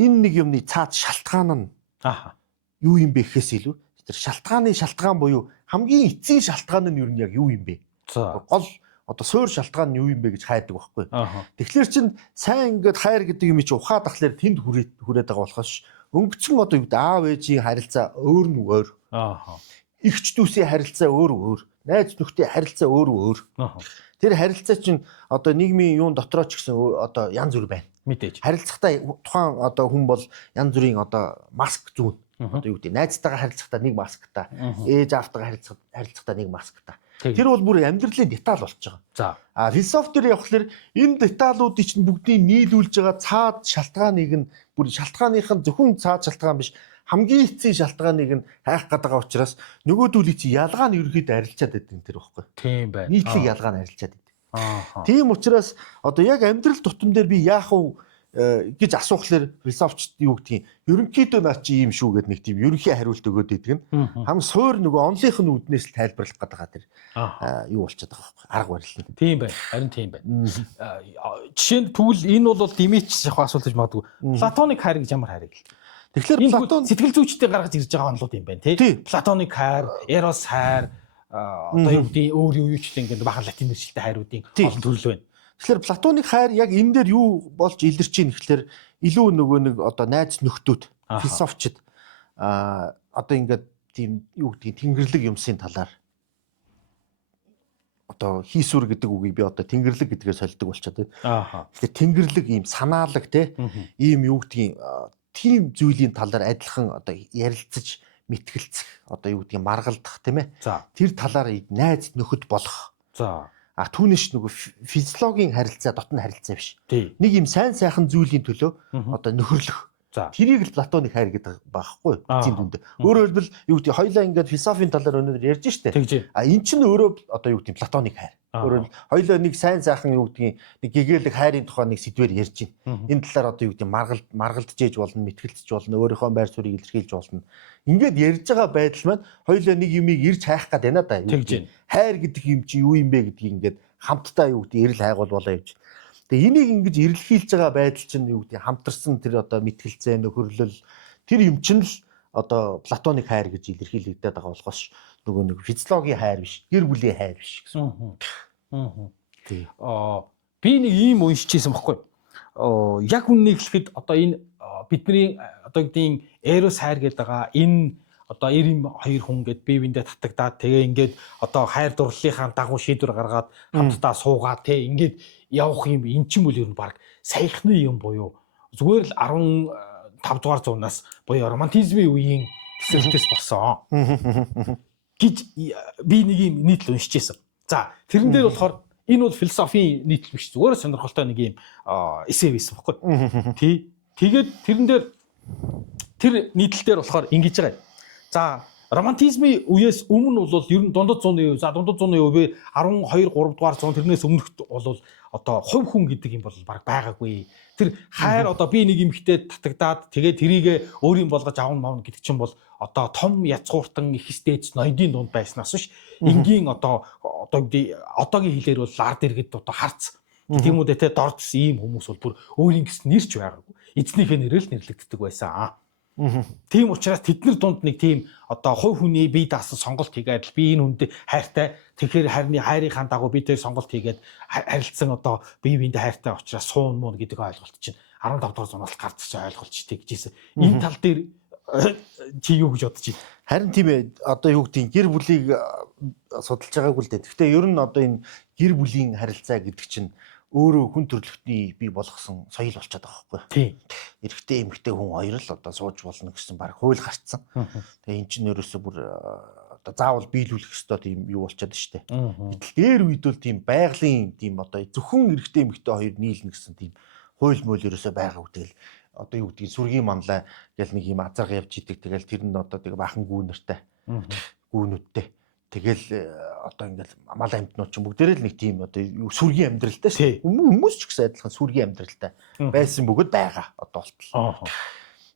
энэ нэг юмны цаад шалтгаан нь юу юм бэ гэхээс илүү тэр шалтгаан буюу хамгийн эцсийн шалтгаан нь ер нь яг юу юм бэ? Гол одоо суур шалтгаан нь юу юм бэ гэж хайдаг байхгүй. Тэгэхээр чин сайн ингээд хайр гэдэг юм чи ухаад ахлаар тэнд хүрээд байгаа болохоос өнгөцөн одоо юу гэдэг аав ээжийн харилцаа өөр нь өөр. Игч дүүсийн харилцаа өөр. Найз нөхдөд харилцаа өөр. Тэр харилцаа чинь одоо нийгмийн юун дотроо ч гэсэн одоо янз бүр байна. Мэдээж. Харилцахтаа тухайн одоо хүн бол янз бүрийн одоо маск зүүн. Одоо юу гэдэг найзтайгаа харилцахтаа нэг масктай, ээж аавтайгаа харилцахтаа нэг масктай. Тэр бол бүр амьдралын деталь болж байгаа. За. Философи дээр явхлаар энэ деталуудыг чинь бүгдийг нийлүүлж байгаа цаад шалтгааныг нь бүр шалтгааныхын зөвхөн цаад шалтгаан биш хамгийн эцсийн шалтгааныг нь хайх гэдэг учраас нөгөөдүүлийг чи ялгаа нь ерөөхдөө арилчаад байдаг тэр байхгүй. Тийм байна. Нийтлэг ялгаа нь арилчаад байдаг. Тийм учраас одоо яг амьдрал тутам дээр би яах вэ гэж асуухлаар философчд юу гэдгийг ерөнхийдөө наа чи ийм шүү гэдэг нэг тийм ерөнхий хариулт өгөөд идэг нь хам суур нөгөө онлынх нь үднээс л тайлбарлах гэдэг тэр юу болчиход байгаа байхгүй арга барил нь. Тийм байна. Харин тийм байна. Жишээ нь тэгвэл энэ бол Димич яг асуулт гэж магадгүй. Платоник хайр гэж ямар хайр вэ? Тэгэхээр Платон сэтгэл зүйчтэй гаргаж ирж байгаа онолууд юм байна тий. Платоник хайр, Эрос хайр одоо юу гэдэг өөр юучтэй ингээд бахан латин нэршилтэй хайруудын олон төрөл байна. Тэгэхээр Платоник хайр яг энэ дээр юу болж илэрч ийн гэхэлэр илүү нөгөө нэг одоо найз нөхдүүд философчд одоо ингээд тийм юу гэдгийг тэнгэрлэг юмсын талаар одоо хийсвэр гэдэг үгийг би одоо тэнгэрлэг гэдгээр солидог болчиход байна. Тэгэхээр тэнгэрлэг ийм санаалаг те ийм юу гэдгийг тийм зүйлийн талаар адилхан одоо ярилцаж мэтгэлцэх одоо юу гэдгийг маргалдах тийм ээ. Тэр талаар найз нөхөд болох. Түүнийш нөгөө физиологийн харилцаа дотны харилцаа биш. Нэг юм сайн сайхан зүйлийн төлөө одоо нөхөрлөх. Тэрийг л Платоник хайр гэдэг байхгүй эцсийн дүндээ. Өөрөөр хэлбэл юу гэдэг хоёлаа ингээд философийн талаар өнөөдөр ярьж штэ. Энэ чинь өөрөө одоо юу гэдэг Платоник хайр. Өөрөөр хоёлаа нэг сайн сайхан юу гэдэг нэг гэгээлэг хайрын тухай нэг сэдвээр ярьж байна. Энэ талаар одоо юу гэдэг маргалдж ээж болно, мэтгэлцэж болно, өөрийнхөө байр суурийг илэрхийлж болно. Ингээд ярьж байгаа байдал маань хоёлаа нэг юмыг ирж хайх гээд байна да. Хайр гэдэг юм чи юу юм бэ гэдгийг ингээд хамтдаа юу гэдэг эрэл хайгуул болоо явж. Тэгээ энийг ингэж эрэлхийлж байгаа байдал чинь юу гэдэг хамтарсан тэр одоо мэтгэлцээ нөхөрлөл тэр юм чинь л одоо Платоник хайр гэж илэрхийлэгдээд байгаа болохоос нөгөө нэг физиологийн хайр биш, гэр бүлийн хайр биш гэсэн. Би нэг ийм уншижсэн баггүй. Яг үннийг хэлэхэд одоо энэ бидний одоо гэдгийг Эрос хайр гэдэг байгаа энэ одоо 92 хүн гээд бие биендээ татагдаад тэгээ ингээд одоо хайр дурлалынхаа дагуу шийдвэр гаргаад хамтдаа суугаад те ингээд явах юм эн чинь бол ер нь баг саяхны юм буюу зүгээр л 15 дугаар зуунаас буюу романтизмын үеийн төсөлтөөс болсон гэж би нэг юм нийтлэл уншижсэн. За тэрэн дээр болохоор энэ бол философийн нийтлэл биш зүгээр сонирхолтой нэг юм эссе байсан баггүй. Тэгээд тэрэн дээр тэр нийтлэл дээр болохоор ингэж байгаа. За романтизмын үеэс өмнө бол ер нь дундад 100-ийн үе, за дундад 100-ийн үе 12 3 дугаар зуун тэрнээс өмнөхд бол одоо хувь хүн гэдэг юм бол баг байгаагүй. Тэр хайр одоо би нэг эмэгтэй татагдаад тэгээ тэрийг өөрийн болгож авах мавна гэдэг чинь бол одоо том язгууртан их стэйж ноёдын дунд байснаас биш энгийн одоогийн хэлээр бол ард иргэд одоо харц гэдэг юм уу те дордс ийм хүмүүс бол бүр өөрийн гэс нэрч байгаагүй. Эзнийхээ нэрээр л нэрлэгддэг байсан. Тийм учраас тэднэр дунд нэг тийм одоо хувь хүний бие даасан сонголт хийгээд би энэ хүнтэй хайртай тэгэхээр хайрынхаа дагуу би тэр сонголт хийгээд харилцсан одоо бие биендээ хайртай учраас суун муу гэдэг ойлголт чинь 15 дугаар зуунаас гарч ирсэн ойлголт ч тэгжсэн. Энэ тал дээр чи юу гэж бодож байна? Харин тийм ээ одоо юу гэдэг гэр бүлийг судалж байгаагүй л дээ. Гэхдээ ер нь одоо энэ гэр бүлийн харилцаа гэдэг чинь өөрөө хүн төрөлхтний бий болгосон соёл болчиход байгаа байхгүй. Тийм. Эрэгтэй эмэгтэй хүн хоёр л одоо сууж болно гэсэн баг хууль гарцсан. Тэгээ эн чинь ерөөсөө бүр одоо заавал биелүүлэх ёстой тийм юу болчиход штэ. Гэтэл дээр үед бол тийм байгалийн тийм одоо зөвхөн эрэгтэй эмэгтэй хоёр нийлнэ гэсэн тийм хууль мөл ерөөсөө байгаагүй. Тэгэл одоо юу гэдгийг сүргийн манлай гэл нэг юм азарга явж идэг. Тэгэл тэр нь одоо тэг бахан гүүнэртэй. Гүүнүүдтэй. Тэгэл одоо ингээл мал амьтнууд ч бүгдээрээ л нэг тийм одоо сүргийн амьдралтай шүү. Хүмүүс ч гэсэн адилхан сүргийн амьдралтай байсан бөгөөд байгаа одоо болтол.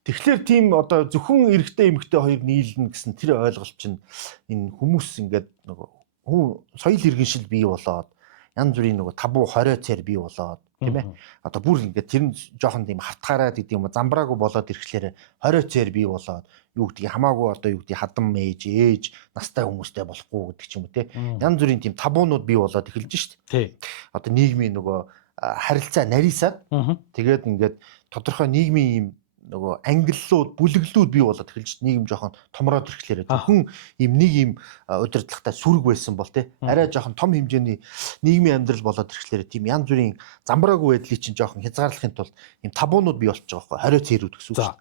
Тэгэхээр тийм одоо зөвхөн эрэгтэй эмэгтэй хоёр нийлнэ гэсэн тэр ойлголт чинь энэ хүмүүс ингээд нөгөө хүн соёл иргэншил бий болоод янз бүрийн нөгөө табу хорио цаар бий болоод тийм ээ. Одоо бүр ингээд тэр нь жоохон тийм хартгаараад гэдэг юм замбраагүй болоод ирэхлээр хорио цаар бий болоод юу гэдгийг хамаагүй одоо юу гэдгийг хадам ээж настай хүмүүстэй болохгүй гэдэг ч юм уу тийм. Янз бүрийн тийм табуунууд бий болоод эхэлж шít. Тийм. Одоо нийгмийн нөгөө харилцаа нарийсаад тэгээд ингээд тодорхой нийгмийн юм нөгөө ангиллууд, бүлэглүүд бий болоод эхэлж нийгэм жоохон томроод ирэхлээр зөвхөн ийм нэг ийм удирдлагатай сүрэг байсан бол тий арай жоохон том хэмжээний нийгмийн амьдрал болоод ирэхлээр тийм янз бүрийн замбраагүй байдлыг чинь жоохон хязгаарлахын тулд ийм табуунууд бий болж байгаа байхгүй хариу цээрүүд гэсэн үг.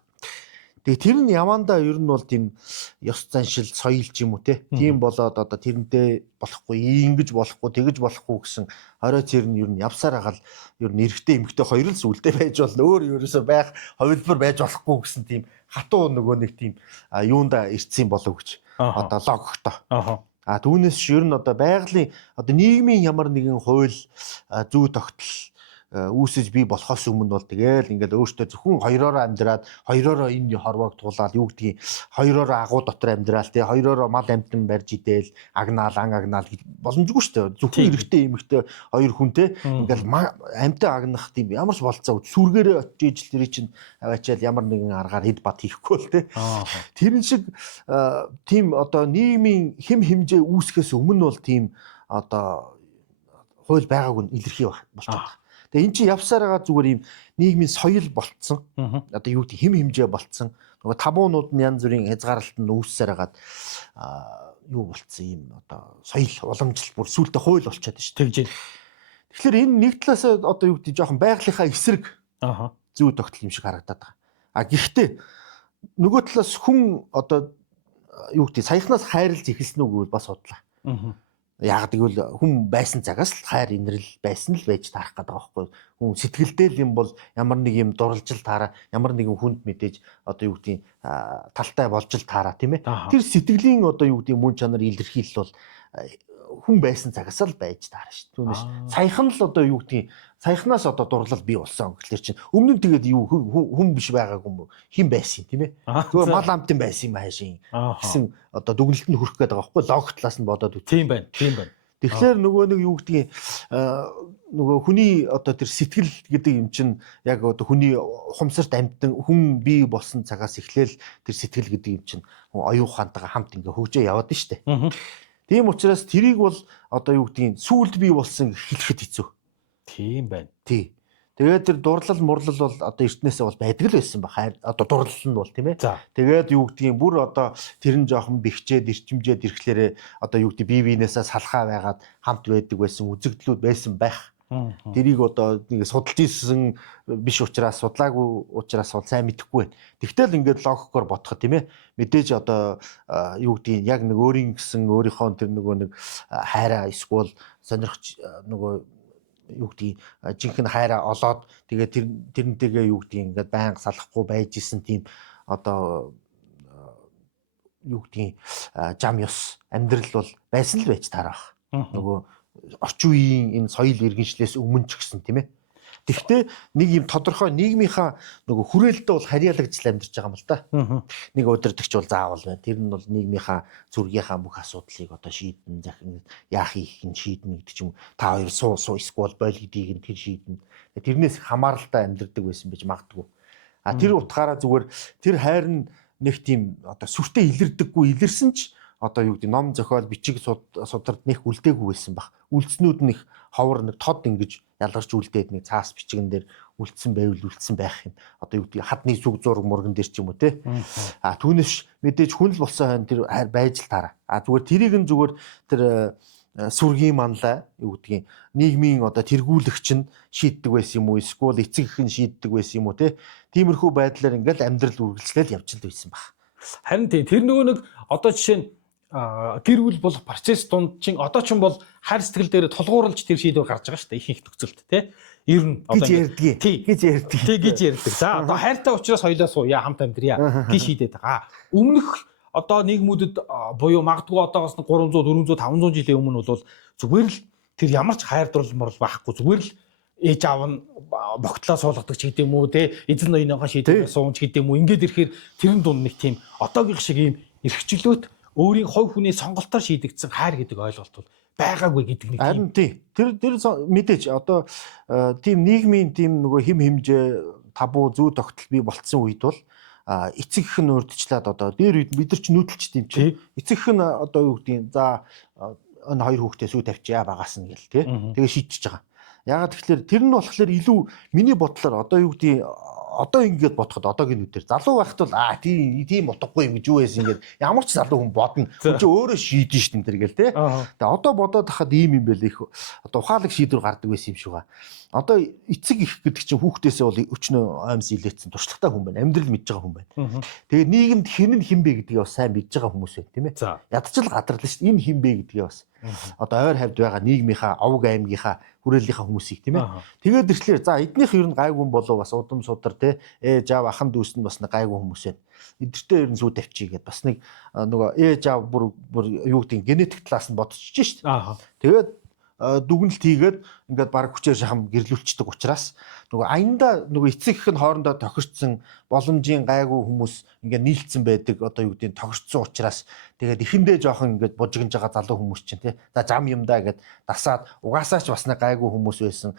Тэгээ тэр нь явандаа ер нь бол тийм ёс заншил соёл ч юм уу тийм болоод одоо тэрнтэй болохгүй ингэж болохгүй тэгэж болохгүй гэсэн хорио цээр нь ер нь явсаар хагаал ер нь эрэгтэй эмэгтэй хоёр л сүлдээ байж болно өөр ерөөсөө байх хувилбар байж болохгүй гэсэн тийм хатуу нөгөө нэг тийм юунда ирсэн болов гэж одоо логиктой. Түүнээс ер нь одоо байгалийн одоо нийгмийн ямар нэгэн хууль зүй тогтол үүсэж бий болохоос өмнө бол тэгэл ингээд өөртөө зөвхөн хоёроороо амьдраад хоёроороо энэ хорвоог туулаад юу гэдгийг хоёроороо агуу дотор амьдрал тий хоёроороо мал амтан барьж идэл агнаал агнаал боломжгүй шүү дээ зөвхөн эрэгтэй эмэгтэй хоёр хүн тий ингээд амтан агнах тийм ямар ч болцоо сүргээрээ очиж тэр чинь аваачаал ямар нэгэн аргаар хэд бат хийхгүй л тий тэрэн шиг тийм одоо нийгмийн хэм хэмжээ үүсгэхээс өмнө бол тийм одоо хууль байгаагүй илэрхий болчиход. Тэгээ эн чинь явсаар байгаа зүгээр юм нийгмийн соёл болцсон. Одоо юу гэдэг хэм хэмжээ болцсон. Нөгөө табуунууд нь янз бүрийн хязгаарлалт нь үүссээр хагаад юу болцсон юм одоо соёл уламжлал бүр сүултээ хууль болчиход шүү. Тэгж. Тэгэхээр энэ нэг талаас одоо юу гэдэг жоохон байгалийнхаа эсрэг зүй тогтол юм шиг харагдаад байгаа. Гэхдээ нөгөө талаас хүн одоо юу гэдэг саяхнаас хайрлж эхэлсэн үг бол бас бодлоо. Яг тэгвэл хүн байсан цагаас л хайр инрэл байсан л байж таарах гэдэг байгаа байхгүй. Хүн сэтгэлдээ л юм бол ямар нэг юм дурлжил таараа, ямар нэгэн хүнд мэдээж одоо юу гэдгийг талтай болж л таараа тийм ээ. Тэр сэтгэлийн одоо юу гэдгийг мөн чанар илэрхийлэл бол хүн байсан цагаас л байж таарна шүү. Түүнээс саяхан л одоо юу гэдгийг саяхнаас одоо дурлал бий болсон гэхэлэр чинь өмнө нь тэгээд юу хүн биш байгаагүй хэн байсан тийм ээ. Зүгээр мал амтан байсан юм хаашийн гэсэн одоо дүгнэлтэнд хүрэх гээд байгаа байхгүй логик талаас нь бодоод үт. Тийм байна. Тэгэхээр нөгөө нэг юу гэдгийг нөгөө хүний одоо тэр сэтгэл гэдэг юм чинь яг одоо хүний ухамсарт амьтан хүн бий болсон цагаас эхлээл тэр сэтгэл гэдэг юм чинь оюун ухаантайгаа хамт ингээ хөгжөө яваад нь штэ. Тийм учраас тэрийг бол одоо юу гэдгийг сүүлд бий болсон хэлэхэд хэцүү. Тийм байна. Тий. Тэгээд тэр дурлал мурлал бол одоо эртнээсээ бол байдаг л байсан ба хайр одоо дурлал нь бол тийм ээ. Тэгээд юу гэдгийг бүр одоо тэр нь жоохон бэхжээд эрчимжээд ирэхлээрээ одоо юу гэдэг бие биенээсээ салхаа байгаад хамт байдаг байсан үзэгдлүүд байсан байх. Тэрийг одоо нэг судалж ирсэн биш учраас судлаагүй учраас бол сайн мэдэхгүй байна. Тэгтэл ингээд логикоор бодоход тийм ээ. Мэдээж одоо юу гэдгийг яг нэг өөрийн гэсэн өөрийнхөө тэр нөгөө нэг хайраа эсвэл сонирхч нөгөө юу гэдгийг жинхэнэ хайраа олоод тэгээд тэрнтэйгээ юу гэдгийг ингээд байнга салахгүй байж исэн тийм одоо юу гэдгийг жам ёс амьдрал бол байсан л байж таарах. Нөгөө орчин үеийн энэ соёл иргэншлээс өмнө ч гэсэн тийм ээ. Тэгвэл нэг юм тодорхой нийгмийнхаа нөгөө хүрээлэлдээ бол харьяалагжл амьдарч байгаа юм л да. Нэг удирдагч бол заавал байна. Тэр нь бол нийгмийнхаа зүргийнхаа бүх асуудлыг одоо шийдэн захин яах их нь шийднэ гэдэг ч юм. Та хоёр суу эсвэл бойл гэдгийг нь тэр шийднэ. Тэрнээс хамааралтай амьдардаг байсан байж магадгүй. Тэр утгаараа зүгээр тэр хайр нь нэг тийм одоо сүртэй илэрдэггүй, илэрсэн ч одоо юу гэдэг ном зохиол бичиг судард нэх үлдээгүй байсан баг. Үлдснүүд нь их ховор нэг тод ингэж ялгарч үлдээд нэг цаас бичигэн дээр үлдсэн байвал үлдсэн байх юм. Одоо юу гэдэг хадны сүг зураг мурган дээр ч юм уу те. Түүнээс мэдээж хүн л болсон хойно тэр хайр байж л таараа. Зүгээр тэрийг нь зүгээр тэр сүргийн манлаа юу гэдгийг нийгмийн одоо тэргүүлэгч нь шийддэг байсан юм уу? Эсвэл эцэг эх нь шийддэг байсан юм уу те? Тиймэрхүү байдлаар ингээл амьдрал үргэлжлээл явж л байсан баг. Харин тийм тэр нөгөө нэг одоо жишээ нь гэр бүл болох процесс донд чинь одоо ч юм бол хайр сэтгэл дээр тулгуурлаж тэр шийдвэр гарч байгаа шүү дээ ихэнх төгсөлт тий. Ер нь одоо гэж ярьдаг. За одоо хайртай учраас хоёлаа сууя хамт амьдрья гэж шийдээд байгаа. Өмнөх одоо нийгмүүдэд буюу магадгүй одоогоос 300 400 500 жилийн өмнө бол зүгээр л тэр ямар ч хайр дурлал байхгүй зүгээр л ээж аав нь богтлоо суулгадаг ч гэдэм үү те эзэн ноёныхоо шийдвэр суунч гэдэм үү ингээд ирэхээр тэрэн дунд нэг тийм одоогийн шиг ийм эрхчлөөт өөрийн хувь хүний сонголтоор шийдэгдсэн хайр гэдэг ойлголт бол байгаагүй гэдэг нэг тийм. Харин тий. Тэр мэдээж одоо тийм нийгмийн тийм нөгөө хим химжээ табу зүй тогтол бий болцсон үед бол эцэг эх нь урдчлаад одоо дээр үед бид нар ч нүүдэлчт юм чи. Эцэг эх нь одоо юу гэдгийг за энэ хоёр хүүхдээ сүү тавьчаа багаас нь гэл тий. Тэгээ шийдчихэж байгаа. Ягаад тэгэхээр тэр нь болохоор илүү миний бодлоор одоо юу гэдгийг одоо ингээд бодоход одоогийн үедэр залуу байхад бол тийм утгагүй юм гэж юу байсан ингээд ямар ч залуу хүн бодно. Хүн чи өөрөө шийдэн шин тэр гэл те. Тэгээ одоо бодоод хахад ийм юм байл их одоо ухаалаг шийдвэр гардаг байсан юм шиг ба. Одоо эцэг их гэдэг чинь хүүхдээсээ бол өчнөө аимс илээдсэн туршлагатай хүн байна. Амьдрал мэдж байгаа хүн байна. Тэгээ нийгэмд хэн нь хэн бэ гэдгийг бас сайн мэдж байгаа хүмүүс байна тийм ээ. Ядчил гадарлаа шүү дээ. Энэ хэн бэ гэдгийг бас одоо ойр хавьд байгаа нийгмийнхаа овг аймгийнхаа хүрээллийнхаа хүмүүсийг тийм ээ. Тэгээд ирэхлээр за эднийх ер нь гайгүй болов бас удам судар те ээж аав ахан дүүс нь бас нэг гайгүй хүмүүс байна. Эдгэртээ ер нь сүү тавьчих гээд бас нэг нөгөө ээж аав бүр юу гэдэг генетик талаас нь бодчихж шүү дээ. Тэгээд дүгнэлт хийгээд ингээд баг хүчээр шахам гэрлүүлчихдэг учраас нөгөө аянда нөгөө эцэг их нь хоорондоо тохирцсон боломжийн гайгүй хүмүүс ингээд нийлцсэн байдаг одоо юу гэдэг тохирцсон учраас тэгээд эхэндээ жоохон ингээд бужигнж байгаа залуу хүмүүс чинь тий за зам юм да гэд дасаад угаасаа ч бас нэг гайгүй хүмүүс байсан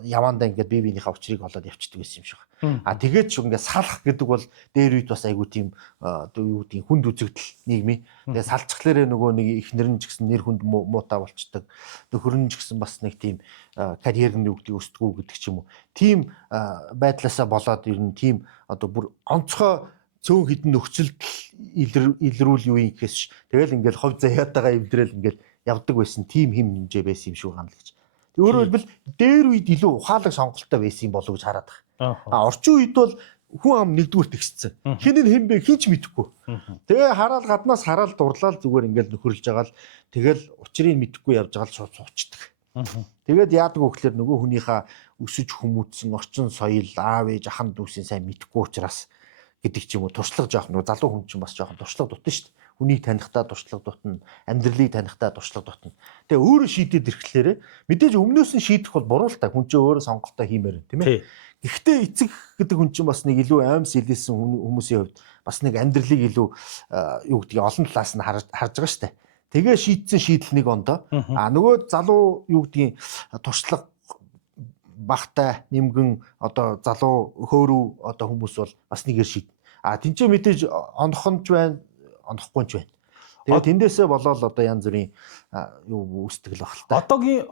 явандаа ингээд бие биенийхээ учрыг олоод явчихдаг байсан юм шиг. Тэгээд ч ингээд салах гэдэг бол дээр үед бас айгүй тийм одоо юу гэдэг хүнд үзэгдэл нийгмийн тэгээд салцхлаарээ нөгөө нэг ихнэр нь ч гэсэн нэр хүнд муутай болчдөг нөхөр нь ч гэсэн бас нэг тийм карьер нь юу гэдэг өсдгүү гэдэг ч юм уу. Тийм байдлаасаа болоод ер нь тийм одоо бүр онцгой цөөн хідэн нөхцөлд илрүүл юу юм гэхээс тэгэл ингээл хов заяатайгаа эвдрэл ингээл явдаг байсан тийм хим хэмжээ байсан юм шиг байна л гэж. Тэг өөрөөр хэлбэл дээр үед илүү ухаалаг сонголттой байсан юм болов гэж хараад байгаа. Орчин үед бол хүн ам нэгдүгээр тэгсцэн. Хэн нь хэн бэ хинч мэдэхгүй. Тэгээ хараад гаднаас хараад дурлал зүгээр ингээл нөхөрлж байгаа л тэгэл учрыг мэдэхгүй явж байгаа л суучдаг. Тэгээд яадаг вэ гэхээр нөгөө хүнийхээ өсөж хүмүүжсэн орчин соёл аав ээж ахан дүүсийн сайн мэдэхгүй учраас гэдэг ч юм уу туршлага жоох нөгөө залуу хүн чинь бас жоохон туршлага дутна шүү дээ. Хүнийг танихдаа туршлага дутна, амьдралыг танихдаа туршлага дутна. Тэгээ өөрөө шийдээд ирэхлээр мэдээж өмнөөс нь шийдэх бол буруу л та хүн чинь өөрөө сонголтоо хиймээр тийм ээ. Гэхдээ эцэг гэдэг хүн чинь бас нэг илүү аимс илээсэн хүмүүсийн хувьд бас нэг амьдралыг илүү юу гэдгийг олон талаас нь харж байгаа шүү дээ. Тэгээ шийдсэн шийдэл нэг ондоо. Нөгөө залуу юу гэдгийг туршлага багтай нэмгэн одоо залуу хөөрөв одоо хүмүүс бол бас нэгээр шийднэ. Тэнцээ мэдээж онохонч байна, онохгүй ч байна. Тэгээд тэндээсээ болоод одоо янз бүрийн юу үүсдэг л баг л та. Одоогийн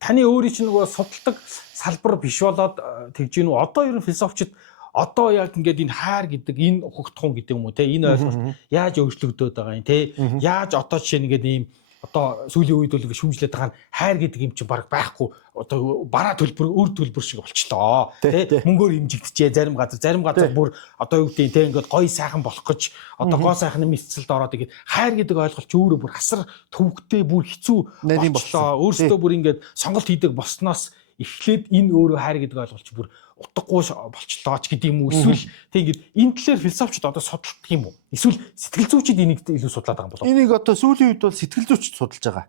таны өөрийн чинь нөгөө судалдаг салбар биш болоод тэгж гинүү. Одоо ер нь философичд одоо яг ингээд энэ хайр гэдэг энэ хөгтхун гэдэг юм уу те энэ ойлголт яаж өөрчлөгдөд байгаа юм те яаж одоо жишээ нэгээд ийм одоо сүүлийн үед бол ингээд шүмжлээд байгаа хайр гэдэг юм чинь баг байхгүй одоо бараа төлбөр өөр төлбөр шиг болчлоо те мөнгөөр хэмжигдэжээ зарим газар бүр одоо юу гэдэг те ингээд гой сайхан болох гэж одоо гоо сайхны мэдсэлд ороод ингээд хайр гэдэг ойлголт ч өөрөө бүр асар төвөгтэй бүр хэцүү болчлоо өөрөөсөө бүр ингээд сонголт хийдэг болсноос эхлээд энэ өөрөө хайр гэдэг ойлголт ч бүр утгагүй болчлоо ч гэдэг юм уу эсвэл тийм ингээд энэ талаар философичд одоо судалдаг юм уу эсвэл сэтгэл зүйчид энийг илүү судлаад байгаа юм болов энийг одоо сүүлийн үед бол сэтгэл зүйчид судалж байгаа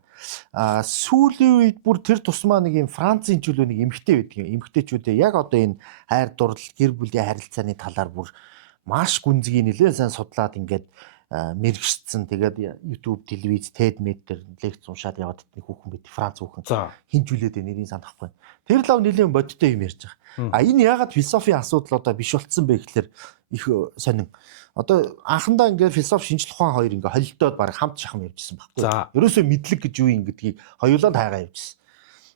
сүүлийн үед бүр тэр тусмаа нэг юм Францын чөлөө нэг эмгтэй байдаг юм эмгтэйчүүдээ яг одоо энэ хайр дурлал гэр бүлийн харилцааны талаар бүр маш гүнзгий нэлээд сайн судлаад ингээд мэрэгчсэн тэгээд YouTube, телевиз, TED дээр лекц уншаад яваад идэх хүүхэн байт. Франц хүүхэн. За. Хинжүүлээд нэрийг санахгүй. Тэр лав нэлийн бодтой юм ярьж байгаа. Энэ ягаад философийн асуудал одоо биш болцсон бэ гэхэлэр их сонин. Одоо анхандаа ингээд философи шинжлэх ухаан хоёр ингээд холилдоод баг хамт шахам явжсэн байхгүй. Ерөөсөө мэдлэг гэж юу юм гэдгийг хоёулаа тайгаа явжсэн.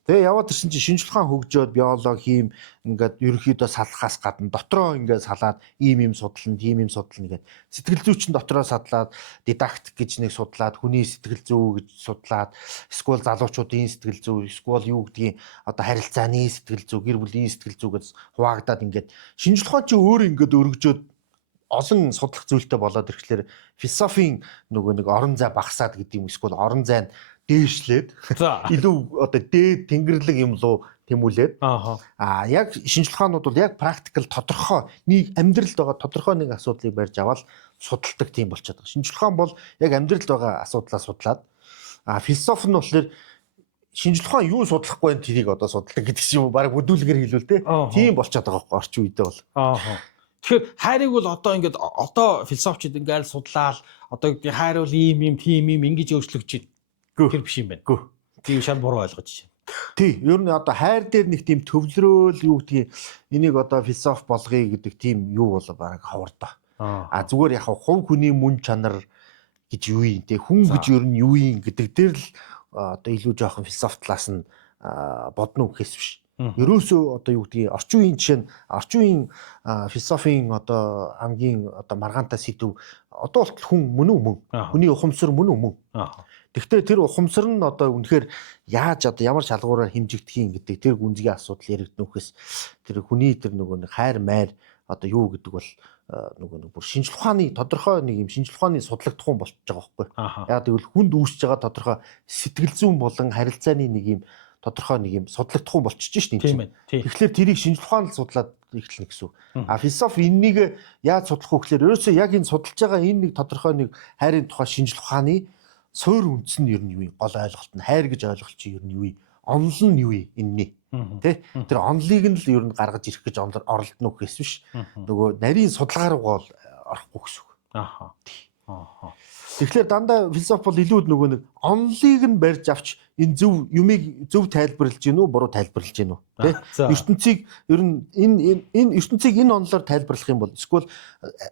Тэгээ яваад ирсэн чинь шинжлэх ухаан хөгжөөд биологи, хим ингээд ерөнхийдөө салахаас гадна дотроо ингээд салаад ийм судлал, тийм судлал нэгээд сэтгэл зүйчин дотроо садлаад дидактик гэж нэг судлаад хүний сэтгэл зүй гэж судлаад эсвэл залуучуудын сэтгэл зүй, эсвэл юу гэдгийг одоо харилцааны сэтгэл зүй, гэр бүлийн сэтгэл зүй гэж хуваагдаад ингээд шинжлэх ухаан чинь өөр ингээд өргөжөөд олон судлах зүйлтэй болоод ирэхлээр философийн нөгөө нэг орон зай багасаад гэдэг юм эсвэл орон зай нь дээшлээд илүү одоо дээд тэнгэрлэг юм руу тэмүүлээд яг шинжлэх ухаанууд бол яг практикал тодорхой нэг амьдралд байгаа тодорхой нэг асуудлыг барьж аваад судалдаг тийм болчиход байгаа. Шинжлэх ухаан бол яг амьдралд байгаа асуудлаа судлаад философи нь болохоор шинжлэх ухаан юу судлахгүй байх тэрийг одоо судалдаг гэдэг чинь баг бүдүүлгээр хэлвэл тийм болчиход байгаа байхгүй орчин үедээ бол. Тэгэхээр хайрыг бол одоо ингээд одоо философичд ингээд судлаад одоо хайр бол ийм тийм ингэж өөрчлөгдөж байна. Тэр биш юм байна. Тийм шал буруу ойлгож байна. Тий, ер нь одоо хайр дээр нэг тийм төвлөрөөл юу гэдгийг энийг одоо философи болгоё гэдэг тийм юу бол баг ховордоо. Зүгээр яг хувь хүний мөн чанар гэж юу юм те хүн гэж ер нь юу юм гэдэг дээр л одоо илүү жоохон философи талаас нь бодно гэхээс биш. Ерөөсөө одоо юу гэдгийг орчин үеийн жишээ нь орчин үеийн философийн одоо хамгийн одоо маргаантай сэдв одоо болтол хүн мөн үү мөн хүний ухамсар мөн үү мөн. Гэхдээ тэр ухамсар нь одоо үнэхээр яаж одоо ямар шалгуураар хэмжигдэх юм гэдэг тэр гүнзгий асуудал яригднөхөөс тэр хүний тэр нөгөө нэг хайр майр одоо юу гэдэг бол нөгөө нэг бүр шинжлэх ухааны тодорхой нэг юм шинжлэх ухааны судлагдах хүн болчихж байгаа байхгүй. Яг тэгвэл хүнд үүсэж байгаа тодорхой сэтгэл зүйн болон харилцааны нэг юм тодорхой нэг юм судлагдах хүн болчихж шин тийм. Тэгэхээр тэрийг шинжлэх ухаан л судлаад эхэлнэ гэсэн үг. Философи энэнийг яаж судлах вэ гэхээр ерөөсөө яг энэ судалж байгаа энэ нэг тодорхой нэг хайрын тухай шинжлэх ухааны суур үндэс нь ер нь юу юм? Гол ойлголт нь хайр гэж ойлголт чинь ер нь юу юм? Онол нь юу юм? Энэний. Тэ? Тэр онолыг нь л ер нь гаргаж ирэх гэж оролдоно гэхээс биш. Нөгөө нарийн судалгаа руу бол орохгүй гэсэн үг. Тэгэхээр дандаа философи бол илүү нөгөө нэг онолыг нь барьж авч энэ зөв юмыг зөв тайлбарлаж гин үү, буруу тайлбарлаж гин үү? Тэ? ертөнцийг ер нь энэ ертөнцийг энэ онолоор тайлбарлах юм бол эсвэл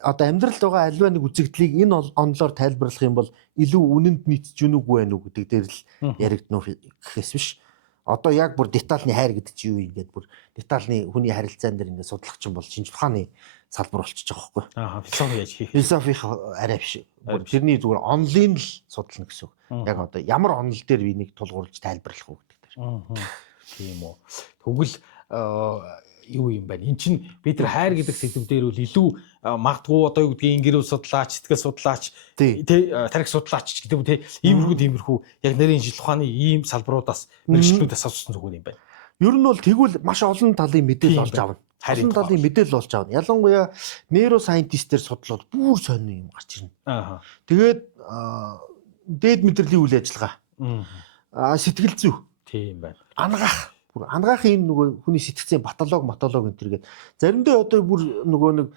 одоо амьдралд байгаа аливаа нэг үзэгдлийг энэ онолоор тайлбарлах юм бол илүү үнэнд нийцж гин үгүй байх уу гэдэг дээр л яригдно гэхээс биш. Одоо яг бүр детальны хайр гэдэг чинь юу юм гээд бүр детальны хүний харилцаан дээр ингээд судлах чинь бол шинжлэх ухааны салбар болчихж байгаа байхгүй. Философи яаж хийх? Философих арай биш. Тэрний зүгээр онлын л судлана гэсэн үг. Яг одоо ямар онол дээр энийг тулгуурлаж тайлбарлах уу гэдэг дээр. Тийм үү. Тэгвэл юу юм байна? Эн чинь бид нар хайр гэдэг сэдв дээр үл илүү магадгүй одоо юу гэдгийг гэрэл судлаач, сэтгэл судлаач, тарих судлаач гэдэг үү те иймэрхүү яг нарийн шинжлэх ухааны ийм салбаруудаас мэргэжлүүдээс авсан зүгээр юм байна. Ер нь бол тэгвэл маш олон талын мэдээлэл олж авна. Олон талын мэдээлэл олж авна. Ялангуяа нейросайентистээр судлал бүр сонир юм гарч ирнэ. Тэгээд дээд мэдрэлийн үйл ажиллагаа. Сэтгэл зүй. Тийм байна. Ангаахын энэ нөгөө хүний сэтгцийн патолог энэ төргээд заримдаа одоо бүр нөгөө нэг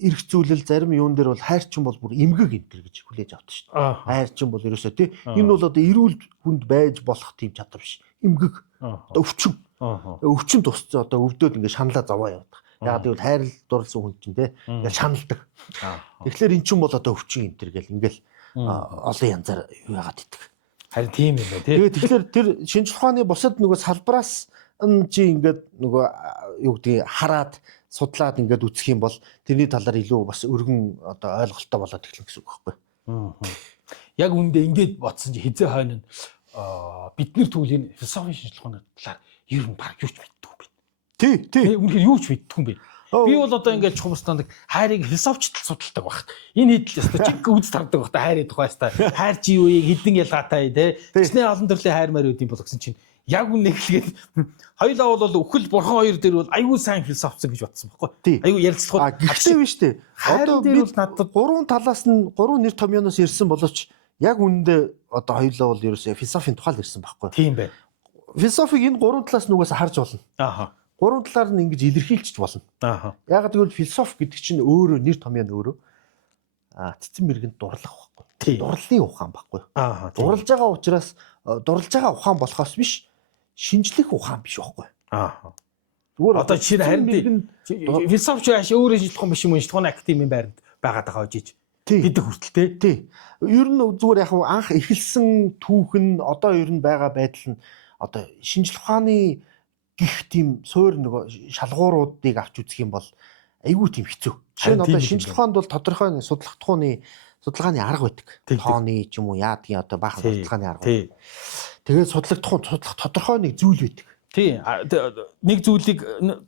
эрх зүйлэл зарим юун дээр бол хайрчин бол бүр эмгэг энэ төр гэж хүлээж авдаг шүү дээ. Хайрчин бол ерөөсөө тий энэ бол одоо эрүүл хүнд байж болох тийм чадвар биш. Эмгэг. Одоо өвчин. Өвчин тусцсан одоо өвдөөд ингээд шаналаа зовоо явдаг. Яг тэгвэл хайрл дурлсан хүн чинь тий ингээд шаналдаг. Тэгэхээр эн чинь бол одоо өвчин энэ төр гэл ингээд олон янзаар яагаад идэх. Харин тийм юм байна тий. Тэгэхээр тэр шинжлэх ухааны бусад нөгөө салбараас чи ингээд нөгөө юу гэдгийг хараад судлаад ингээд үзэх юм бол тэрний талаар илүү бас өргөн одоо ойлголттой болоод эхэлнэ гэсэн үг байхгүй. Яг үүндээ ингээд бодсон чи хизээ хойно бид нар түүлийн философийн шинжлэх ухааны талаар ер нь баг юу ч мэддэг юм байна. Тий. Үнэхээр юу ч мэддэг юм байна. Би бол одоо ингээд чухамстан хайрыг философичд судалдаг баг. Энэ хэдэл яста чиг үз тардаг баг та хайрын тухайстаа. Хайр чи юу юм хідэн ялгаатай тий. Тэснэ олон төрлийн хайр марь үүдийн бол гэсэн чинь яг үнэ хэлгээд хоёулаа бол өхөл бурхан хоёр дээр бол аюу сайн философицсан гэж бодсон байхгүй. Аюу ярилцлагууд гэхдээ биш үү. Одоо бид надад гурван талаас нь гурван нэр томьёоноос ирсэн боловч яг үнэндээ одоо хоёулаа бол ерөөсөө философийн тухай л ирсэн байхгүй. Тийм бай. Философиг энэ гурван талаас нүгээс харж болно. Гурван талаар нь ингэж илэрхийлж болно. Ягаад гэвэл философи гэдэг чинь өөрөө нэр томьёо нь өөрөө. цэцэн мэргэнд дурлах байхгүй. Тийм. Дурлалын ухаан байхгүй. Аа. Дурлж байгаа учраас дурлж байгаа ухаан болохоос биш шинжлэх ухаан биш байхгүй. Аа. Зүгээр Одоо чинь харин философч ааш өөрөө шинжлэх ухаан биш юм шинжлэх ухааны академийн байранд байгаад байгаа гэж гэдэг хүртэл тий. Ер нь зүгээр яг анх эхэлсэн түүх нь одоо ер нь байгаа байдал нь одоо шинжлэх ухааны гих тийм суур нөгөө шалгууруудыг авч үзэх юм бол айгүй тийм хэцүү. Жишээ нь одоо шинжлэх ухаанд бол тодорхой судалгааны арга байдаг. Тооны ч юм уу яадгийн одоо баахан судалгааны арга. Тэгээд судлах тодорхой нэг зүйл байдаг. Тий. Нэг зүйлийг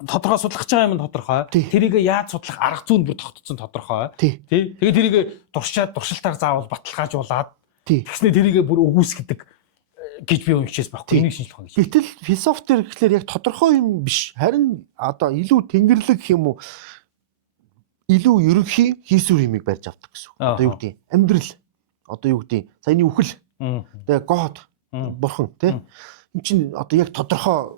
тодорхой судлах байгаа юм тодорхой. Тэрийг яаж судлах арга зүйн бүр тогтцсон тодорхой. Тий. Тэгээд тэрийг туршилтаар заавал баталгаажуулаад тэгснэ тэрийг бүр өгүүлсгэдэг гэж би уншижээс байхгүй. Энийг шинжлэх ухаан гэж. Гэтэл философи төр гэхлээр яг тодорхой юм биш. Харин одоо илүү тэнгэрлэг гэх юм уу илүү ерөнхий хийсвэр юмыг барьж авдаг гэсэн. Одоо юу гэдэг амьдрал. Одоо юу гэдэг саяны үхэл. Тэгээ God бурхан тий. Энд чинь одоо яг тодорхой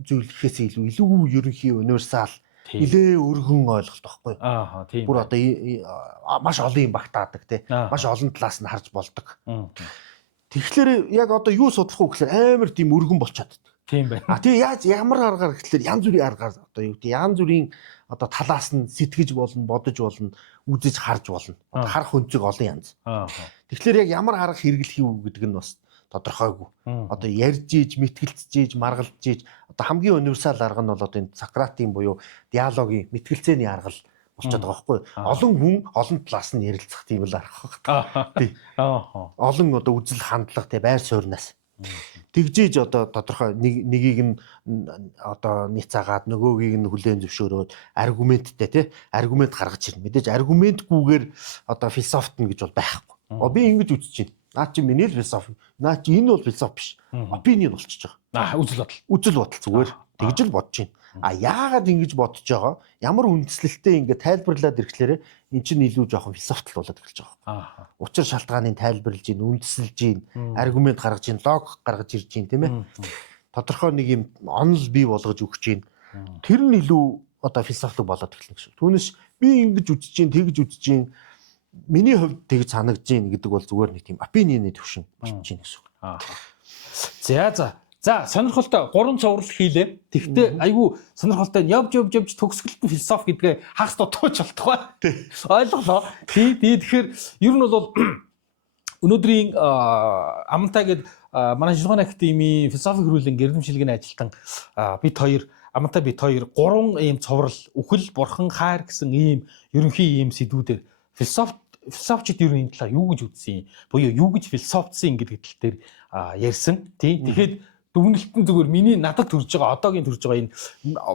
зүйл гэхээс илүү ерөнхий универсал нэлээ өргөн ойлголт байхгүй. Аа тийм. Бүр одоо маш олон юм багтаадаг тий. Маш олон талаас нь харж болдог. Тэгэхээр яг одоо юу судлах уу гэхээр амар тийм өргөн болчиход байдаг. Тийм байна. Тэгээ ямар аргаар гэхэлэр янз бүрийн аргаар одоо юу гэдэг янз бүрийн одоо талаас нь сэтгэж болно, бодож болно, үзэж харж болно. Одоо харах өнцөг олон янз. Тэгэхээр яг ямар арга хэрэглэх юу гэдэг нь бас тодорхойгүй. Одоо ярьж ийж, мэтгэлцэж ийж, маргалж ийж одоо хамгийн универсал арга нь бол одоо энэ Сократийн буюу диалогийн мэтгэлцээний арга л болчиход байгаа байхгүй. Олон хүн олон талаас нь ярилцах тийм л арга байна. Тий. Олон одоо үзэл хандлага тий байр суурнаас тэгжээж одоо тодорхой нэгийг нь одоо ницаагаад нөгөөгийг нь хүлээн зөвшөөрөөд аргументтэй тий аргумент гаргаж ирнэ. Мэдээж аргументгүйгээр одоо философт нь гэж бол байхгүй. Би ингэж үзэж байна. Наа чи миний л философи. Наа чи энэ бол философи биш. Опинион болчихж байгаа. Үзэл бодол зүгээр тэгж л бодож байна. Яагаад ингэж бодож байгаа? Ямар үндслэлтэй ингэ тайлбарлаад ирэхлээр эн чинь илүү жоохон философтл болоод эхэлж байгаа. Учир шалтгааныг тайлбарлаж гин, үндсэлж гин, аргумент гаргаж гин, логик гаргаж ирж гин тийм ээ. Тодорхой нэг юм онол бий болгож өгч гин. Тэр нь илүү одоо философик болоод эхэлнэ гэсэн. Түүнээс би ингэж үзэж гин, тэгж үзэж гин. Миний хувьд тэгж санагдж гин гэдэг бол зүгээр нэг тийм опинионы төвшин болчих гин гэсэн. За сонирхолтой 3 цуврал хийлээ. Тэгвэл айгүй сонирхолтой нь явж төгсгөлт нь философи гэдгээ хагас дутууч болтгоо. Ойлголоо. Тэгэхээр ер нь бол өнөөдрийн амантай гээд манай шинжлэх ухааны академийн философи хөрвүүлэн гэрдэмшилгийн ажилтан бид хоёр 3 ийм цуврал үхэл, бурхан, хайр гэсэн ийм ерөнхий ийм сэдвүүдээр философчид ер нь энэ талаар юу гэж үзсэн буюу юу гэж философцсон гэдэг тал дээр ярьсан. Тэгэхээр дүгнэлтэн зүгээр миний надад төрж байгаа одоогийн төрж байгаа энэ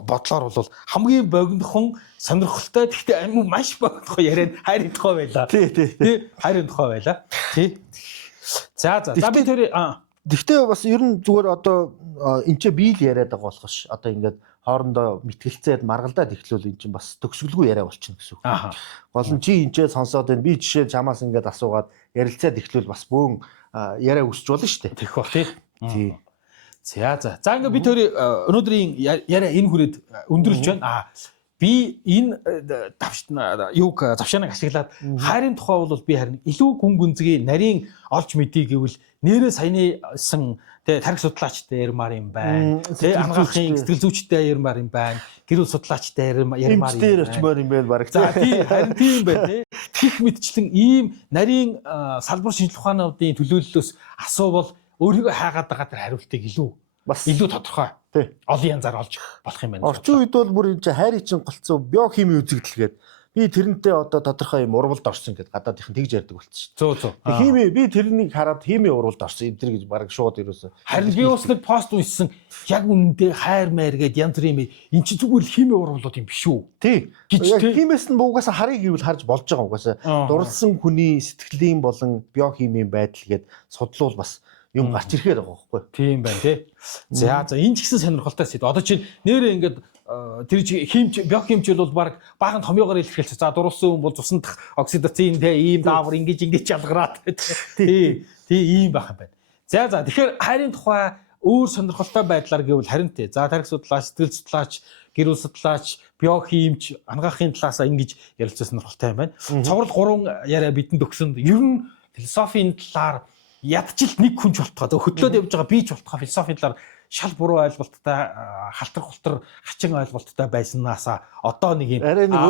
бодлоор бол хамгийн богинохон сонирхолтой гэхдээ маш богинохон яриад хайрын тухай байлаа. Тий. Хайрын тухай байлаа. Тий. За би тэр Гэхдээ бас ер нь зүгээр одоо энэ ч бие л яриад байгаа болох ш. Одоо ингээд хоорондоо мэтгэлцээд маргалдаад ихлүүл энэ чинь бас төгсгөлгүй яриа болчихно гэсэн үг. Гол нь чи энэ ч сонсоод байна. Би жишээ чамаас ингээд асуугаад ярилцаад ихлүүл бас бөөн яриа өсч болно шүү дээ. Тэгэх бах тий. За ингээд бид тэр өнөөдрийн яриа энэ хүрээд өндөрлж байна. Би энэ завшааныг ашиглаад хайрын тухай бол би харин илүү гүн гүнзгий нарийн олж мэдээ гэвэл нэрээ саянысан тарих судлаачтай ярмаар юм байна. Анхаахын сэтгэл зүйчтэй ярмаар юм байна. Гэр бүл судлаачтай ярмаар юм байна баг. За харин тийм байна. Тех мэдчлэн ийм нарийн салбар шинжлэх ухаануудын төлөөллөөс асуувал өөрийгөө хайгаад байгаа тэр хариултыг илүү тодорхой олон янзаар олж болох юм байна. Орчин үед бол бүр энэ хайрын чинь голцоо биохими үзэгдэл гээд би тэрнтэй одоо тодорхой юм урвалд орсон гэдээ гадаадынхан тэгж ярьдаг болчихсон. Хими би тэрнийг хараад хими урвалд орсон эдэр гэж баг шууд ерөөсө. Харин би бас нэг пост уншсан яг үнэндээ хайр маяр гээд янз бүрийн эн чинь зүгээр л хими урвалууд юм биш үү? Тий. Химээс нь угаасаа харыг гэвэл харж болж байгаа угаасаа. Дурлсан хүний сэтгэлийн болон биохимийн байдал гээд судлуул бас юм гарч ирэхээр байгаа байхгүй. Тийм байна тий. За энэ ч гэсэн сонирхолтой сэдв. Одоо чинь нэрээ ингээд тэр химч биохимч бол баг баахан томьёогоор илэрхийлж за дурлсан хүн бол цусндах оксидацин те ийм даавар ингэж ялгараад тий ийм байх юм байна. Тэгэхээр хайрын тухай өөр сонирхолтой байдлаар гэвэл харин тий. За тарих судлаач, сэтгэл судлаач гэр бүл судлаач, биохимч, анагаахын талаасаа ингэж ярилцсан сонирхолтой юм байна. Цоврал 3 яриа бидэнд өгсөнд ер нь философийн талаар ядчил нэг хүнч болтгоо. Хөтлөөд явж байгаа бич болтгоо философийн талаар шал буруу ойлголттой, халтар хачин ойлголттой байснаасаа одоо нэг юм арай нэг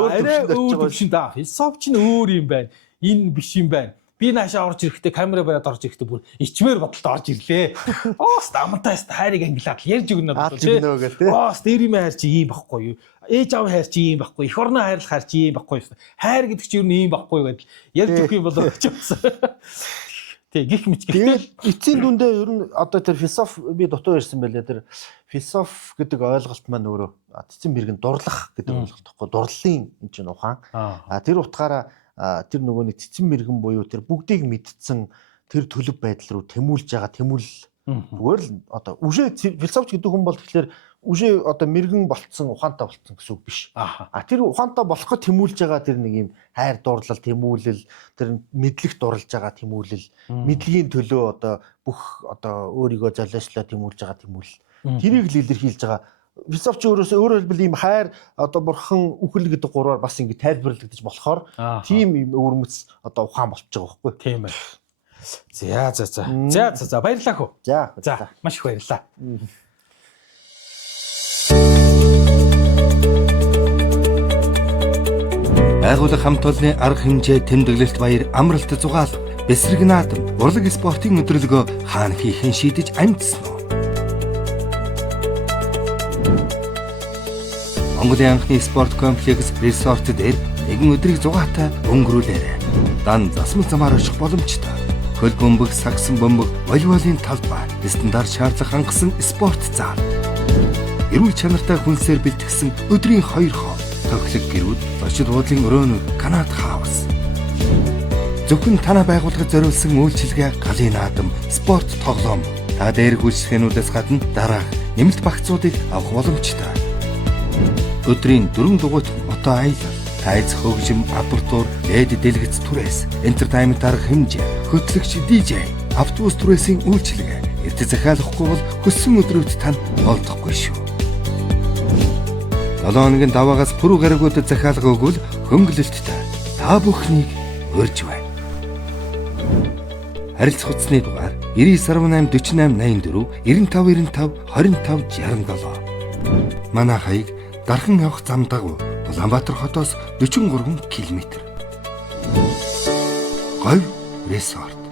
өөр төвшөнд да. Философи чинь өөр юм байна. Энэ биш юм байна. Би наашаа орж ирэхдээ камера бариад орж ирэхдээ бүр ичмээр бодолтой орж ирлээ. Оос амантайс хайрыг ангилаад ярьж өгнө бодлоо. Оос дээрийн хайр чи ийм байхгүй юу? Ээж аав хайр чи ийм байхгүй. Эх орны хайрлах хайр чи ийм байхгүй юу? Хайр гэдэг чи юу ийм байхгүй юу гэдэл ярьж өгөх юм болоо гэж бодсон. Тэг гих мэт гэтэл эцсийн дүндээ ер нь одоо тэр философи би дутуу ярьсан байлээ. Тэр философи гэдэг ойлголт маань өөрөө эцсийн мэрэгэн дурлах гэдэг ойлголт гэхгүй. Дурлалын энэ чинь ухаан. Тэр утгаараа тэр нөгөө нэг цэцэн мэрэгэн буюу тэр бүгдийг мэдсэн тэр төлөв байдал руу тэмүүлж байгаа тэмүүлэл зүгээр л одоо үшээ философч гэдэг хүн бол тэгэхээр үшээ одоо мэрэгэн болцсон ухаантай болцсон гэсэн үг биш. Тэр ухаантай болоход тэмүүлж байгаа тэр нэг юм хайр дурлал тэмүүлэл тэр мэдлэг дурлж байгаа тэмүүлэл мэдлэгийн төлөө одоо бүх одоо өөрийгөө золиослоо тэмүүлж байгаа тэмүүлэл тэрийг л илэрхийлж байгаа. Философч өөрөөр хэлбэл ийм хайр одоо бурхан үхэл гэдэг гурваар бас ингэ тайлбарлагдаж болохоор тийм юм өвөрмөц одоо ухаан болчих жобайгаа байхгүй. Тийм байна. За баярлалаа хөө. За маш их баярлалаа. Байгууллага хамт олонны арга хэмжээ тэмдэглэлт баяр амралт зугаалга бэсрэг наадам урлаг спортын өдрөлгөө хаана хийхэн шийдэж амжсан нь. Монголын анхны спорт комплекс resort дээр нэгэн өдрийг зугаатай өнгөрүүлээрэй. Дан засмал замаар очих боломжтой. Хөл бөмбөг, сагсан бөмбөг, волейболын талбай, стандарт шаардлага хангасан спорт зал. Эрүүл чанартай хүнсээр бэлтгэсэн өдрийн 2 хоо, тохилог гэрүүд, зочид буудлын өрөөнүүд, канат хаус. Зөвхөн танай байгууллагад зориулсан үйлчилгээ, галын наадам, спорт тоглоом. Та дээрх үйлчлэгээнүүдээс гадна дараах нэмэлт багцуудыг авах боломжтой. Өдрийн 4 дугуйт мото аялал, тайз хөгжим, апартуур, лед дэлгэц түрээс, энтертайнмент арга хэмжээ, хөтлөгч DJ, автобус түрээсийн үйлчилгээ. Эрт захиалахгүй бол хөссөн өдрүүд тань олдохгүй шүү. 7 хоногийн даваагаас пүрэв гарагуудад захиалга өгвөл хөнгөлөлттэй та бүхнийг урьж байна. Харилцах утасны дугаар 9918 4884 9595 25 67. Манай хаяг Дархан явах зам дагуу Улаанбаатар хотоос 43 км. Говь resort